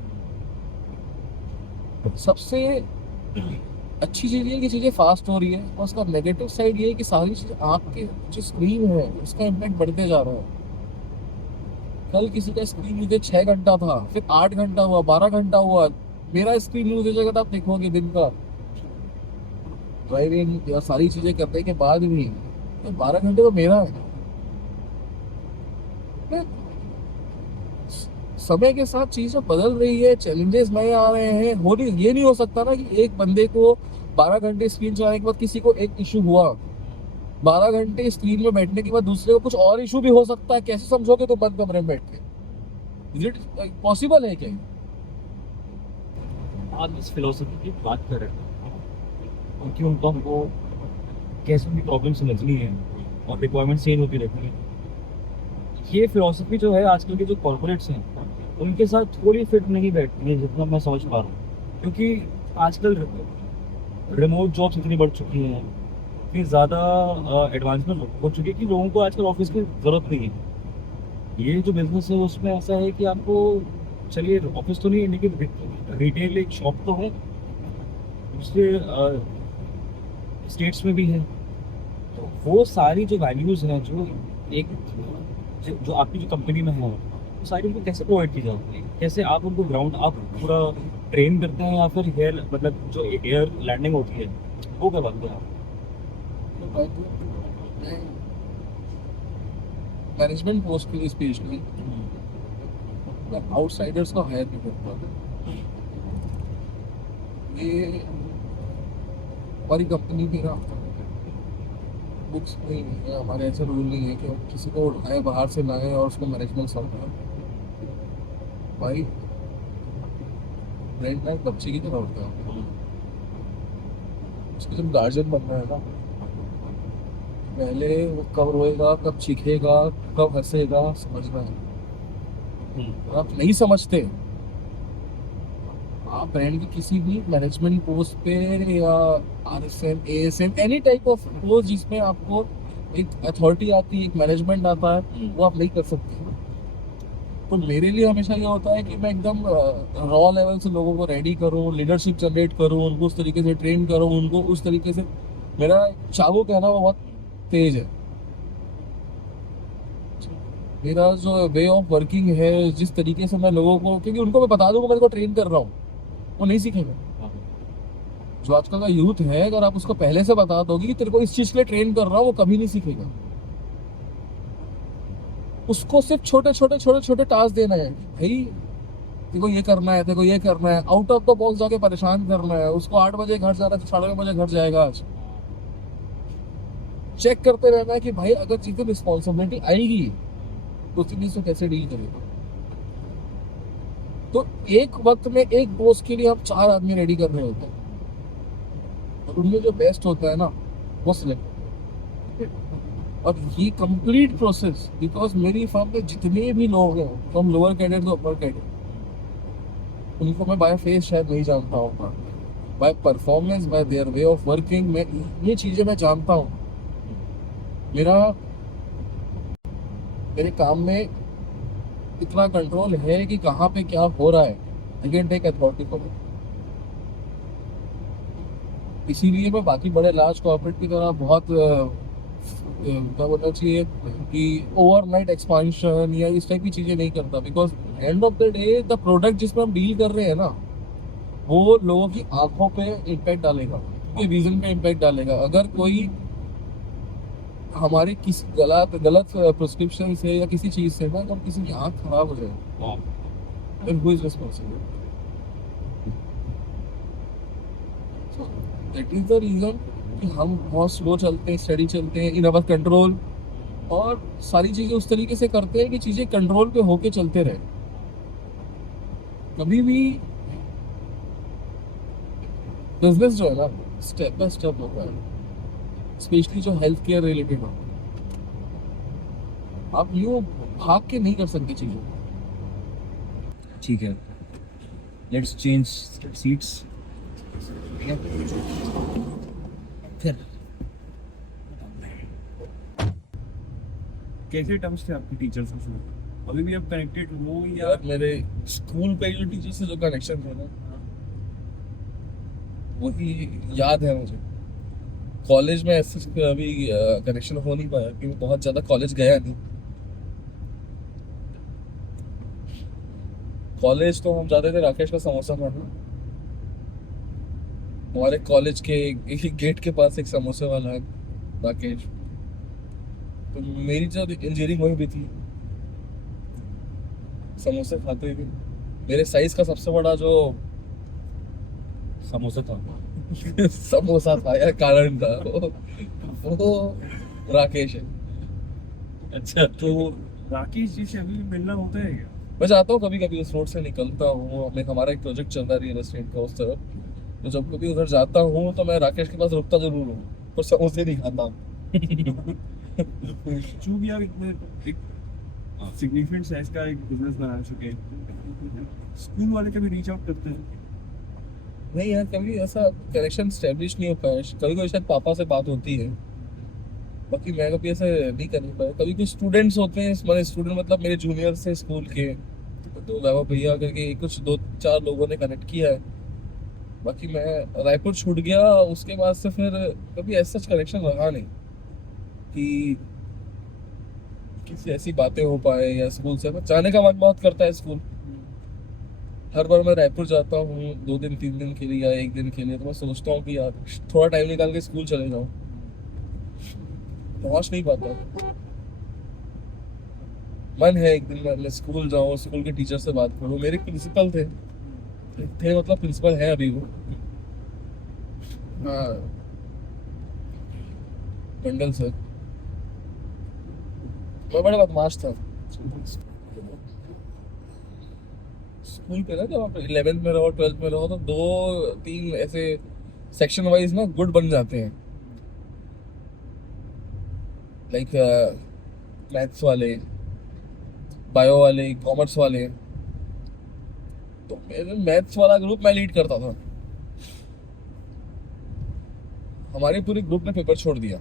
सबसे अच्छी चीज़ ये है कि चीज़ें फास्ट हो रही है, और उसका नेगेटिव साइड ये है कि सारी चीज़ें आपके जो स्क्रीन है उसका इम्पैक्ट बढ़ते जा रहा है। कल किसी का स्क्रीन यूजेज 6 घंटा था, फिर 8 घंटा हुआ, 12 घंटा हुआ। मेरा स्क्रीन यूजेज अगर आप देखोगे दिन का, ड्राइविंग या सारी चीज़ें करने के बाद भी, तो 12 घंटे तो मेरा है। समय के साथ चीज़ें बदल रही है, चैलेंजेस नए आ रहे हैं। हो नहीं, ये नहीं हो सकता ना कि एक बंदे को 12 घंटे स्क्रीन चलाने के बाद किसी को एक इशू हुआ, 12 घंटे स्क्रीन में बैठने के बाद दूसरे को कुछ और इशू भी हो सकता है। कैसे समझोगे तो बंद कमरे में बैठ के? इज इट पॉसिबल है क्या? आप इस फिलोसफी की बात कर रहे हैं क्योंकि उनको हमको कैसे भी प्रॉब्लम समझनी है और रिक्वायरमेंट चेंज होती रहती है। ये फिलोसफी जो है आजकल के जो कॉर्पोरेट्स हैं उनके साथ थोड़ी फिट नहीं बैठती है, जितना मैं समझ पा रहा हूँ। क्योंकि आजकल रिमोट जॉब्स इतनी बढ़ चुकी हैं, इतनी ज़्यादा एडवांसमेंट हो चुकी है कि लोगों को आजकल ऑफिस की ज़रूरत नहीं है। ये जो बिजनेस है उसमें ऐसा है कि आपको, चलिए ऑफिस तो नहीं है लेकिन रिटेल एक शॉप तो है, दूसरे स्टेट्स में भी है। तो वो सारी जो वैल्यूज़ हैं जो एक जो आपकी जो कंपनी में है, वो सारी उनको कैसे प्रोवाइड की जाती है? कैसे आप उनको ग्राउंड आप पूरा ट्रेन करते हैं या फिर एयर, मतलब जो एयर लैंडिंग होती है वो करवाते हैं आप? मैनेजमेंट पोस्ट के लिए स्पेशली आउटसाइडर्स को हायर नहीं करता। ये हमारी कंपनी भी ना बुक्स नहीं है, हमारे ऐसे रूल नहीं है कि हम किसी को उठाए बाहर से लाएं और उसको मैनेजमेंट सौंपें। भाई ब्रेन लाइक बच्चे की तरह होता है, उसको जब गार्जियन बनना है ना, पहले वो कब रोएगा, कब चीखेगा, कब हंसेगा, समझना है। अगर आप नहीं समझते, आप ब्रांड की किसी भी मैनेजमेंट पोस्ट पे या RSM, ASM, any type of post जिसमें आपको एक अथॉरिटी आती है, एक मैनेजमेंट आता है, वो आप नहीं कर सकते। तो मेरे लिए हमेशा ये होता है कि मैं एकदम रॉ लेवल से लोगों को रेडी करूँ, लीडरशिप जनरेट करूँ, उनको उस तरीके से ट्रेन करूँ, उनको उस तरीके से, मेरा चाबुक कहना वो बहुत तेज है। मेरा जो वे ऑफ वर्किंग है, जिस तरीके से मैं लोगों को, क्योंकि उनको मैं बता दूंगा मैं इनको ट्रेन कर रहा हूँ, वो नहीं सीखेगा। जो आजकल का यूथ है, अगर आप उसको पहले से बता दोगे कि तेरे को इस चीज के लिए ट्रेन कर रहा हूँ, वो कभी नहीं सीखेगा। उसको सिर्फ छोटे छोटे छोटे छोटे टास्क देना है, भाई तेरे को ये करना है, तेरे को ये करना है, आउट ऑफ द बॉक्स जाके परेशान करना है उसको। 8 बजे घर जा रहा है तो 8:30 बजे घर जाएगा। आज चेक करते रहना है कि भाई अगर चीजें रिस्पॉन्सिबिलिटी आएगी तो उसी चीज से कैसे डील करेगा। तो एक वक्त में एक पोस्ट के लिए हम 4 आदमी रेडी कर रहे होते हैं, और उनमें जो बेस्ट होता है ना, वो सिलेक्ट। और ये कंप्लीट प्रोसेस, बिकॉज मेरी फर्म में जितने भी लोग हैं, from lower cadet to upper cadet, उनको मैं बाय फेस शायद नहीं जानता हूँ, by performance, by their way of working, मैं ये चीजें मैं जानता हूँ। मेरे काम में इतना कंट्रोल है कि कहाँ पे क्या हो रहा है, I can take authority for it. इसीलिए मैं बाकी बड़े लार्ज कॉर्पोरेट की तरह बहुत क्या बोलना चाहिए कि ओवरनाइट एक्सपांशन या इस टाइप की चीज़ें नहीं करता, because end of the day the product जिसमें हम डील कर रहे हैं ना, वो लोगों की आंखों पे इम्पैक्ट डालेगा, उनके विजन पे इम्पैक्ट डालेगा। अगर कोई हमारे किसी गलत प्रिस्क्रिप्शन से या किसी चीज़ से ना, अगर किसी की आँख खराब हो जाए, then who is responsible? That is the reason कि हम बहुत स्लो चलते हैं, स्टडी चलते हैं, इन अवर कंट्रोल, और सारी चीज़ें उस तरीके से करते हैं कि चीज़ें कंट्रोल पे होके चलते रहे। कभी भी बिजनेस जो है ना, स्टेप बाय स्टेप होता है, स्पेशली जो हेल्थ केयर रिलेटेड हो। आप यूँ भाग के नहीं कर सकते चीज़ों। ठीक है, लेट्स चेंज सीट्स। फिर कैसे टर्म्स थे आपके टीचर्स के साथ? अभी भी आप कनेक्टेड हो या यार मेरे स्कूल पे जो टीचर से जो कनेक्शन था ना, वही याद है मुझे। कॉलेज में ऐसे अभी कनेक्शन हो नहीं पाया क्योंकि बहुत ज़्यादा कॉलेज गया नहीं। कॉलेज तो हम जाते थे राकेश का समोसा खाना। हमारे कॉलेज के एक गेट के पास एक समोसे वाला है, राकेश। तो मेरी जो इंजीनियरिंग वहीं भी थी, समोसे खाते थे। मेरे साइज का सबसे बड़ा जो समोसा था समोसा था या कारण था, वो राकेश है। अच्छा, तो राकेश जी से अभी भी मिलना होता है क्या? मैं जाता हूँ कभी कभी, उस रोड से निकलता हूँ। हमारा एक प्रोजेक्ट चल रहा है रियल एस्टेट का उस तरफ, तो जब कभी उधर जाता हूँ तो मैं राकेश के पास रुकता जरूर हूँ, पर समोसे नहीं खाता हूँ। चूंकि आप इतने एक सिग्निफिकेंट साइज का एक बिजनेस बना चुके हैं, स्कूल वाले कभी रीच आउट करते हैं? नहीं यार, कभी ऐसा कनेक्शन स्टैब्लिश नहीं हो पाया। कभी कभी शायद पापा से बात होती है, बाकी मैं कभी ऐसे नहीं कर पाया। कभी कुछ स्टूडेंट्स होते हैं, मतलब स्टूडेंट मतलब मेरे जूनियर से स्कूल के, तो वैभव भैया करके कुछ 2-4 लोगों ने कनेक्ट किया है। बाकी मैं रायपुर छूट गया, उसके बाद से फिर कभी ऐसा कनेक्शन रहा नहीं कि किसी ऐसी बातें हो पाए या स्कूल से। जाने का मन बहुत करता है स्कूल। हर बार मैं रायपुर जाता हूँ 2 दिन 3 दिन के लिए या 1 दिन के लिए, तो मैं सोचता हूँ कि यार थोड़ा टाइम निकाल के स्कूल चले जाऊँ, पहुँच नहीं पाता। मन है एक दिन मैं स्कूल जाऊँ, स्कूल के टीचर से बात करूँ। मेरे प्रिंसिपल थे मतलब प्रिंसिपल है अभी वो, हाँ मंडल से मैं बड़ा बदमाश था स्कूल पे ना, जब आप 11th में रहो 12th में रहो तो 2-3 ऐसे सेक्शन वाइज ना गुड बन जाते हैं, लाइक मैथ्स वाले, बायो वाले, कॉमर्स वाले। तो मेरे मैथ्स वाला ग्रुप मैं लीड करता था, हमारे पूरे ग्रुप ने पेपर छोड़ दिया।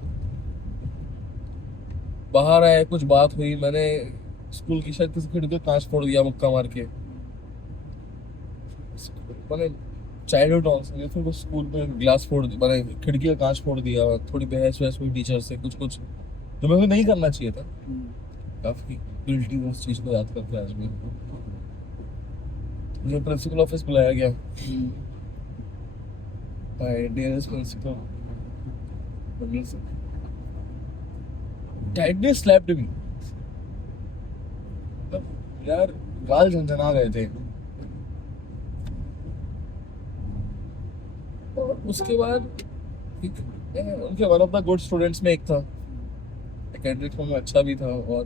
बाहर आए, कुछ बात हुई, मैंने स्कूल की शायद किसी खिड़की का कांच फोड़ दिया मुक्का मार के। मैंने चाइल्डहुड नॉनसेंस, फिर वो स्कूल में ग्लास फोड़ दिया, मैंने खिड़की का कांच फोड़ दिया। थोड़ी बहस वहस हुई टीचर से, कुछ कुछ जो मुझे नहीं करना चाहिए था। काफी गिल्टी हूँ उस चीज को याद करके आज भी। मुझे प्रिंसिपल ऑफिस बुलाया गया। My dearest principal tightly slapped me। यार गाल झंझना गए थे। और उसके बाद उनके one of the good students में एक था, एकेडमिक्स में अच्छा भी था। और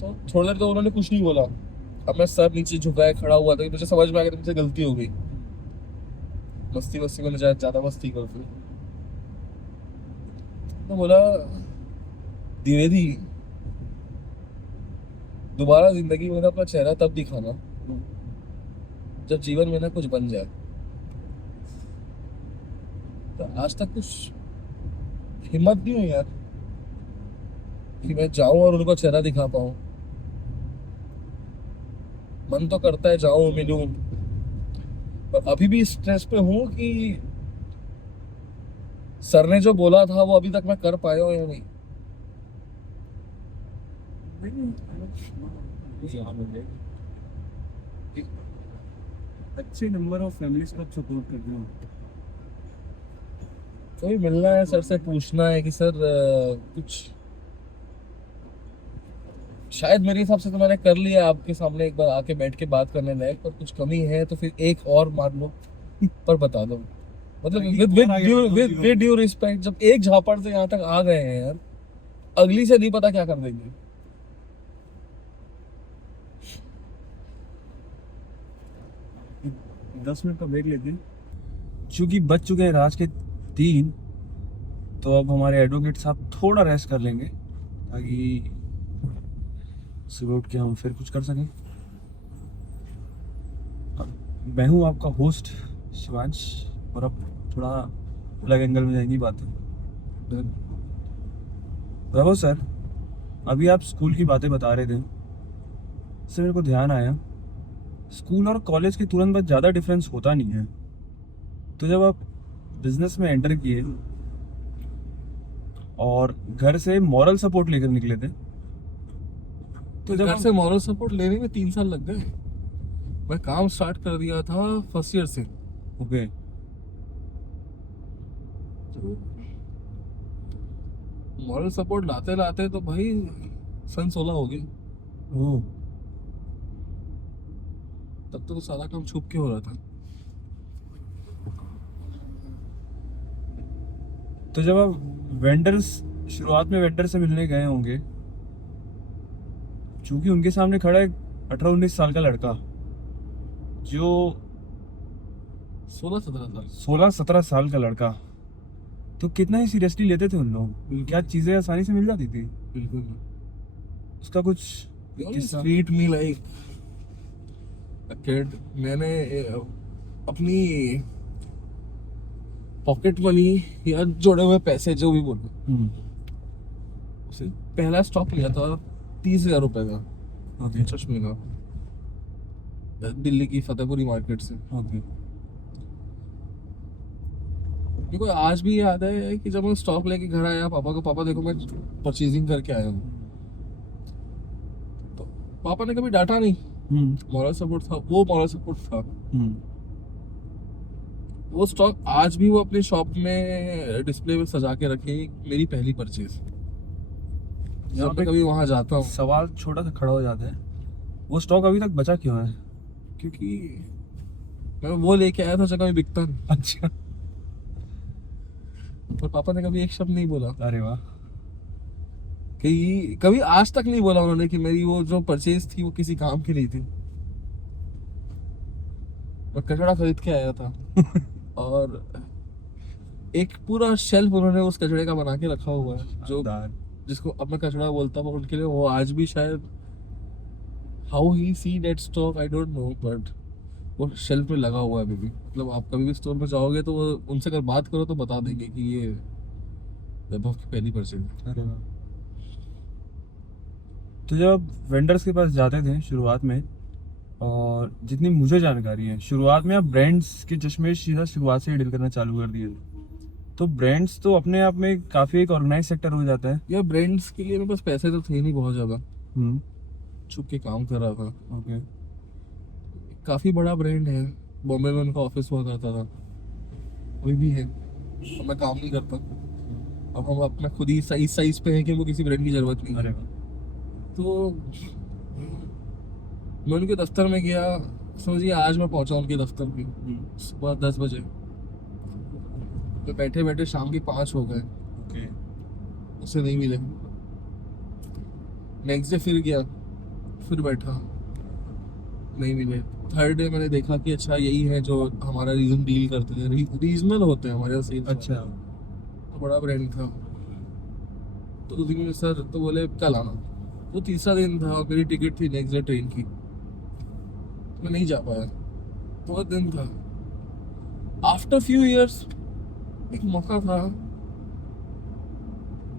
तो थोड़ी देर तो उन्होंने कुछ नहीं बोला। अब मैं सर नीचे झुकाए खड़ा हुआ था, मुझे समझ में आ गया कि मुझसे गलती हो गई। मस्ती मस्ती में ज्यादा मस्ती कर दी। तो बोला द्विवेदी, दोबारा जिंदगी में अपना चेहरा तब दिखाना जब जीवन में ना कुछ बन जाए। तो आज तक कुछ हिम्मत नहीं हुई यार कि मैं जाऊं और उनको चेहरा दिखा पाऊं। मन तो करता है जाऊं मिलूं, पर अभी भी स्ट्रेस पे हूं कि सर ने जो बोला था वो अभी तक मैं कर पाया हूं या नहीं। अच्छे नंबर ऑफ फैमिलीज को सपोर्ट कर रहे हो। कोई मिलना है सर से, पूछना है कि सर कुछ, शायद मेरे हिसाब से तो मैंने कर लिया आपके सामने एक बार आके बैठ के बात करने लायक, पर कुछ कमी है तो फिर एक और मार लो पर बता दो। मतलब विद ड्यू रिस्पेक्ट, जब एक झापड़ से यहाँ तक आ गए हैं यार, अगली से नहीं पता क्या कर देंगे। दस मिनट का ब्रेक लेते हैं। चूंकि बच चुके हैं रात के 3, तो अब हमारे एडवोकेट साहब थोड़ा रेस्ट कर लेंगे ताकि सुबह उठ के हम फिर कुछ कर सकें। मैं हूँ आपका होस्ट शिवांश, और अब थोड़ा अलग एंगल में जाएंगी बातें। वैभव सर, अभी आप स्कूल की बातें बता रहे थे, इससे मेरे को ध्यान आया स्कूल और कॉलेज के तुरंत बाद ज़्यादा डिफरेंस होता नहीं है। तो जब आप बिजनेस में एंटर किए और घर से मॉरल सपोर्ट लेकर निकले थे, तो जब घर से मॉरल सपोर्ट लेने में 3 साल लग गए। मैं काम स्टार्ट कर दिया था फर्स्ट ईयर से। ओके, मॉरल सपोर्ट लाते लाते तो भाई सन 16 हो गए। ओह, तब तो सारा काम छुप के हो रहा था। तो जब आप वेंडर्स, शुरुआत में वेंडर से मिलने गए होंगे, चूंकि उनके सामने खड़ा एक 18-19 साल का लड़का जो 16-17 साल। 16-17 साल का लड़का, तो कितना ही सीरियसली लेते थे उन लोग? क्या चीजें आसानी से मिल जाती थी? बिल्कुल। उसका कुछ किस्सा? Treat me like a kid. मैंने अपनी पॉकेट मनी या जोड़े हुए पैसे जो भी बोलो, उसे पहला स्टॉक लिया था 30,000 रुपए का। ओके, चश्मे का, दिल्ली की फतेहपुरी मार्केट से। ओके, मेरे को आज भी याद है कि जब मैं स्टॉक लेके घर आया, पापा को, पापा देखो मैं परचेजिंग करके आया हूँ, तो पापा ने कभी डांटा नहीं। मॉरल सपोर्ट था, वो मॉरल सपोर्ट था। वो स्टॉक आज भी वो अपने शॉप में डिस्प्ले में सजा के रखे। मेरी पहली परचेज, जब मैं कभी वहां जाता हूँ। सवाल छोटा सा खड़ा हो जाता है, वो स्टॉक अभी तक बचा क्यों है? क्योंकि मैं वो लेके आया था जो कभी बिकता नहीं, अच्छा, और पापा ने कभी एक शब्द नहीं बोला अरे वाह। कि कभी आज तक नहीं बोला उन्होंने कि मेरी वो जो परचेज थी वो किसी काम की नहीं थी। मैं कचड़ा खरीद के आया था और एक पूरा शेल्फ उन्होंने उस कचड़े का बना के रखा हुआ है, जो शानदार। जिसको अब मैं कचड़ा बोलता हूँ उनके लिए वो आज भी शायद how he see that stock I don't know, but वो शेल्फ में लगा हुआ है अभी भी। मतलब आप कभी भी स्टोर में जाओगे तो वो उनसे अगर बात करो तो बता देंगे कि ये वैभव की पहली परचेज है। अरे वाह। तो जब आप वेंडर्स के पास जाते थे शुरुआत में, और जितनी मुझे जानकारी है शुरुआत में आप ब्रांड्स के चश्मे सीधा शुरुआत से ही डील करना चालू कर दिए थे, तो ब्रांड्स तो अपने आप में काफ़ी एक ऑर्गेनाइज सेक्टर हो जाता है। या ब्रांड्स के लिए मेरे पास पैसे तो थे नहीं बहुत ज़्यादा, हम्म। छुप के काम कर रहा था। ओके। काफ़ी बड़ा ब्रांड है, बॉम्बे में उनका ऑफिस हुआ करता था, अभी भी है। अब मैं काम नहीं करता, अब हम अपना खुद ही साइज पे है कि वो किसी ब्रांड की जरूरत नहीं अरे है। वाह। तो मैं उनके दफ्तर में गया, समझिए आज मैं पहुंचा उनके दफ्तर पे सुबह 10 बजे। तो बैठे बैठे शाम के 5 हो गए, ओके। उससे नहीं मिले। नेक्स्ट डे फिर गया, फिर बैठा, नहीं मिले। थर्ड डे मैंने देखा कि अच्छा यही है जो हमारा रीजन डील करते थे, रीजनल होते हैं हमारे यहाँ सेल्स। अच्छा। तो बड़ा ब्रांड था। तो उस दिन सर तो बोले कल आना। वो तीसरा दिन था और मेरी टिकट थी नेक्स्ट डे ट्रेन की, मैं नहीं जा पाया। तो वो दिन था, आफ्टर फ्यू इयर्स एक मौका था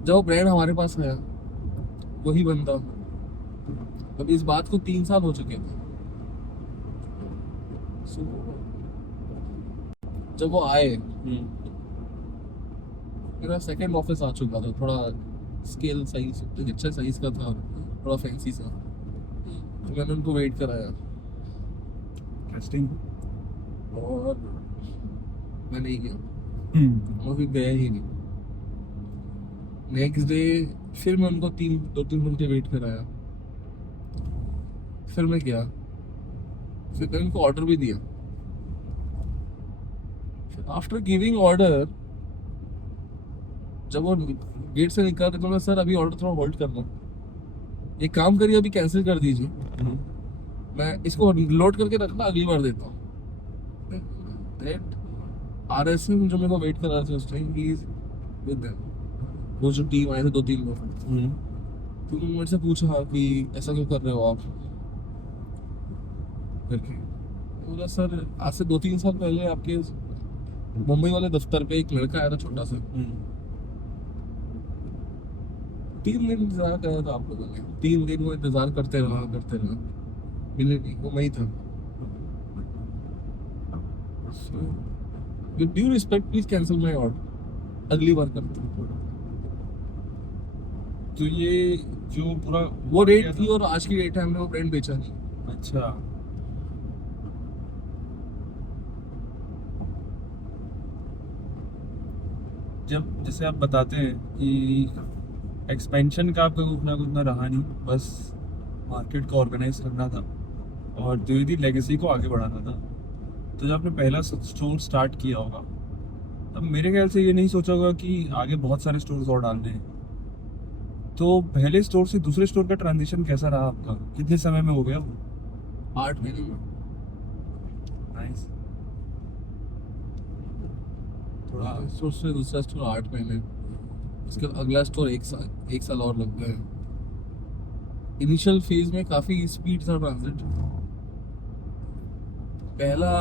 जब वो ब्रांड हमारे पास आया, वही बंदा। अब इस बात को 3 साल हो चुके थे। So, जब वो आए मेरा सेकंड ऑफिस आ चुका था, थोड़ा स्केल साइज अच्छा साइज का था, थोड़ा फैंसी सा। तो मैंने उनको वेट कराया इंटरेस्टिंग। और मैं नहीं गया, वो भी गया ही नहीं। नेक्स्ट डे फिर मैं उनको 2-3 घंटे वेट कराया, फिर मैं गया, फिर मैंने उनको ऑर्डर भी दिया। आफ्टर गिविंग ऑर्डर जब वो गेट से निकल रहे तो मैं सर अभी ऑर्डर थोड़ा होल्ड करना, एक काम करिए अभी कैंसिल कर दीजिए, मैं इसको लोड करके रखना अगली बार देता हूँ। RSM जो मेरे को वेट कर रहा था उस time, he is with them, वो जो टीम आए थे 2-3 लोग। तो उन्होंने मेरे से पूछा कि ऐसा क्यों कर रहे हो आप करके। बोला सर आज से 2-3 साल पहले आपके मुंबई वाले दफ्तर पे एक लड़का आया था छोटा सा, 3 दिन इंतजार कराया था आप लोगों ने, 3 दिन वो इंतजार करते रहा, मिले नहीं, वो वही था। With due respect please cancel my order, अगली बार करता हूँ। तो ये जो पूरा वो रेट थी और आज की रेट है, हमने वो ब्रांड बेचा नहीं। अच्छा। जब जैसे आप बताते हैं कि एक्सपेंशन का आपका उतना रहा नहीं, बस मार्केट को ऑर्गेनाइज करना था और धीरे धीरे लेगेसी को आगे बढ़ाना था। तो जब आपने पहला स्टोर स्टार्ट किया होगा तब मेरे ख्याल से ये नहीं सोचा होगा कि आगे बहुत सारे स्टोर्स और डालने हैं। तो पहले स्टोर से दूसरे स्टोर का ट्रांजिशन कैसा रहा आपका, कितने समय में हो गया वो? 8 महीने में। नाइस। थोड़ा स्टोर से दूसरा स्टोर 8 महीने, उसके बाद अगला स्टोर 1 साल और लग गए। इनिशियल फेज में काफ़ी स्पीड था ट्रांजिट। पहला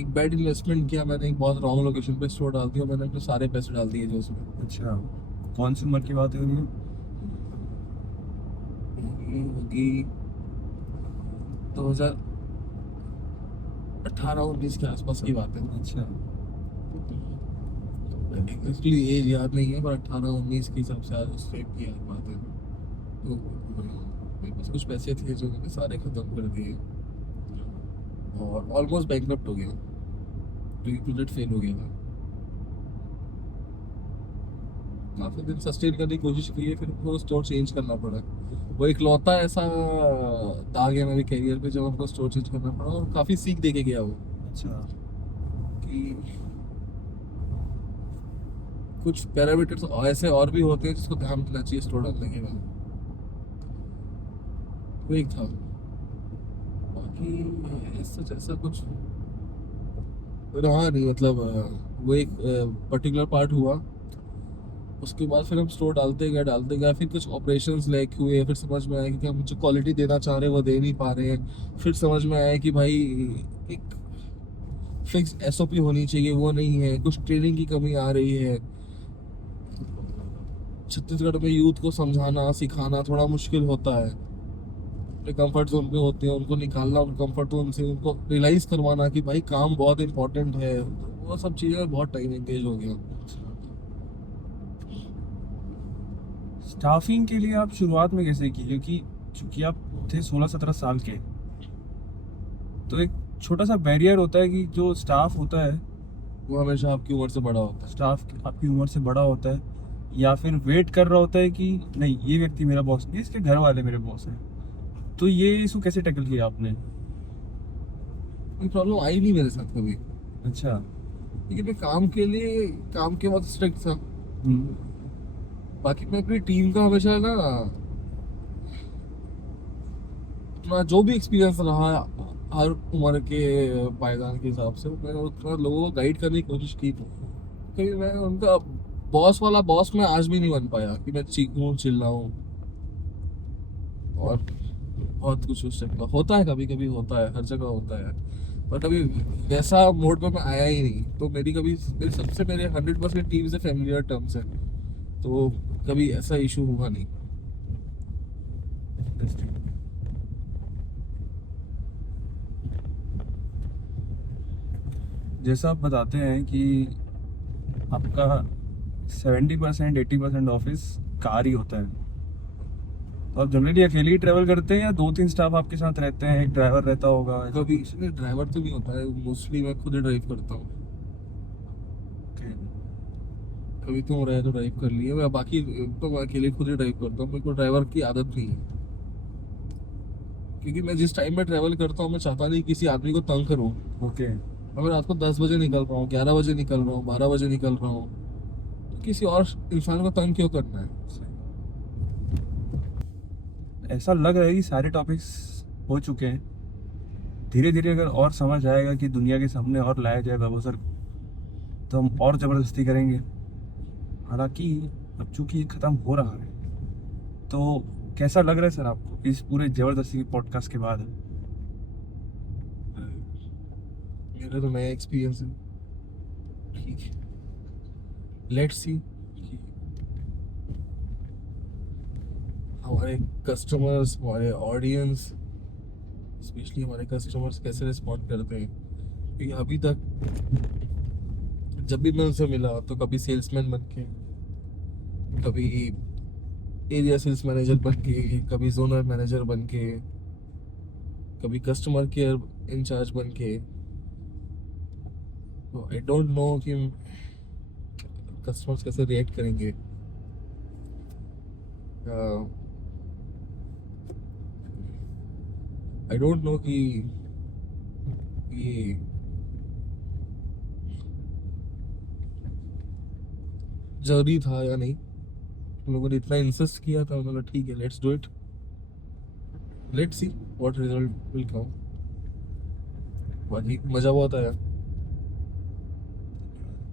एक बैड इन्वेस्टमेंट किया मैंने, एक बहुत रॉन्ग लोकेशन पे स्टोर डाल दिया मैंने, अपने सारे पैसे डाल दिए जो उसमें। अच्छा, कौन सी उम्र की बात है उनकी? होगी 2018-19 के आसपास की बात है। अच्छा। एक्चुअली एज याद नहीं है, पर 18-19 के हिसाब से आज उस टाइप की याद बात है। तो मेरे पास कुछ पैसे थे जो मैंने सारे खत्म कर दिए और ऑलमोस्ट बैंकरप्ट हो गया, प्रोजेक्ट फेल हो गया था। काफी दिन सस्टेन करने की कोशिश की है, फिर उनको स्टोर चेंज करना पड़ा। वो इकलौता ऐसा दाग है मेरे करियर पे जब हमको स्टोर चेंज करना पड़ा, और काफी सीख दे के गया वो अच्छा। कि कुछ पैरामीटर्स ऐसे और भी होते हैं जिसको ध्यान देना चाहिए स्टोर डालने के बाद। वो एक था, बाकी ऐसा कुछ रहा नहीं। मतलब वो एक पर्टिकुलर पार्ट हुआ, उसके बाद फिर हम स्टोर डालते गए, फिर कुछ ऑपरेशंस लाइक हुए, फिर समझ में आया कि हम जो क्वालिटी देना चाह रहे हैं वो दे नहीं पा रहे हैं। फिर समझ में आया कि भाई एक फिक्स एसओपी होनी चाहिए, वो नहीं है, कुछ ट्रेनिंग की कमी आ रही है। छत्तीसगढ़ में यूथ को समझाना सिखाना थोड़ा मुश्किल होता है, अपने कंफर्ट जोन पे होते हैं, उनको निकालना उन कंफर्ट जोन से, उनको रियलाइज करवाना कि भाई काम बहुत इंपॉर्टेंट है, वो सब चीज़ें में बहुत टाइम एंगेज हो गया। स्टाफिंग के लिए आप शुरुआत में कैसे की? क्योंकि चूंकि आप थे 16-17 साल के, तो एक छोटा सा बैरियर होता है कि जो स्टाफ होता है, वो हमेशा आपकी उम्र से बड़ा होता है। स्टाफ आपकी उम्र से बड़ा होता है, या फिर वेट कर रहा होता है कि नहीं ये व्यक्ति मेरा बॉस नहीं, इसके घर वाले मेरे बॉस हैं। तो ये इसको कैसे टैकल किया आपने? कोई प्रॉब्लम आई नहीं मेरे साथ कभी, अच्छा। लेकिन मैं काम के बहुत स्ट्रिक्ट था। हम्म। बाकी मैं अपनी टीम का हमेशा ना अपना जो भी एक्सपीरियंस रहा हर उम्र के पायदान के हिसाब से, मैंने उतना लोगों को गाइड करने की कोशिश की। कभी मैं उनका बॉस वाला बॉस मैं आज भी नहीं बन पाया कि मैं चीखूं चिल्लाऊं, और बहुत कुछ उस टाइप का होता है, कभी कभी होता है, हर जगह होता है, पर कभी वैसा मोड पे मैं आया ही नहीं। तो मेरे 100% टीम से फैमिलियर टर्म्स है, तो कभी ऐसा इशू हुआ नहीं। जैसा आप बताते हैं कि आपका 70% 80% ऑफिस कार ही होता है, तो आप जनरली अकेले ही ट्रैवल करते हैं या 2-3 स्टाफ आपके साथ रहते हैं, एक ड्राइवर रहता होगा? कभी इसमें ड्राइवर तो नहीं होता है, मोस्टली मैं खुद ही ड्राइव करता हूँ। कभी तुम रहे तो ड्राइव कर लिए, मैं बाकी तो मैं अकेले खुद ही ड्राइव करता हूँ। मेरे को ड्राइवर की आदत नहीं है, क्योंकि मैं जिस टाइम में ट्रैवल करता हूँ मैं चाहता नहीं किसी आदमी को तंग करूँ। ओके। अगर रात को 10 बजे निकल रहा हूँ, 11 बजे निकल रहा हूँ, 12 बजे निकल रहा हूँ, तो किसी और इंसान को तंग क्यों करना है? ऐसा लग रहा है कि सारे टॉपिक्स हो चुके हैं। धीरे धीरे अगर और समझ आएगा कि दुनिया के सामने और लाया जाए बाबूसर, तो हम और ज़बरदस्ती करेंगे। हालांकि अब चूंकि ये ख़त्म हो रहा है, तो कैसा लग रहा है सर आपको इस पूरे ज़बरदस्ती के पॉडकास्ट के बाद? मेरा तो नया एक्सपीरियंस है, ठीक है, लेट्स सी हमारे कस्टमर्स, हमारे ऑडियंस, स्पेशली हमारे कस्टमर्स कैसे रिस्पॉन्ड करते हैं। क्योंकि अभी तक जब भी मैं उनसे मिला तो कभी सेल्समैन बन के, कभी एरिया सेल्स मैनेजर बन के, कभी जोनल मैनेजर बन के, कभी कस्टमर केयर इंचार्ज बन के, तो आई डोंट नो कि कस्टमर्स कैसे रिएक्ट करेंगे। आई डोंट नो कि ये जरूरी था या नहीं। उन लोगों ने इतना इंसिस्ट किया था, उन्होंने ठीक है let's do it, let's see what result will come. बाकी मजा बहुत आया,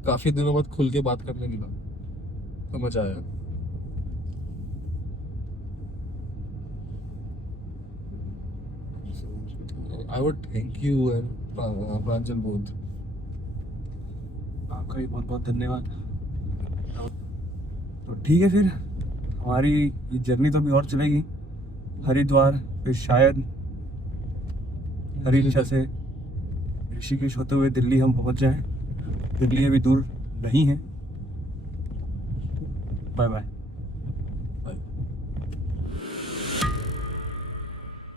काफी दिनों बाद खुल के बात करने मिला, तो मजा आया। I would thank you and Pranjal both. आपका भी बहुत बहुत धन्यवाद। तो ठीक है, फिर हमारी ये जर्नी तो अभी और चलेगी। हरिद्वार, फिर शायद हरी इच्छा से ऋषिकेश होते हुए दिल्ली हम पहुंच जाएं। दिल्ली अभी दूर नहीं है। Bye bye.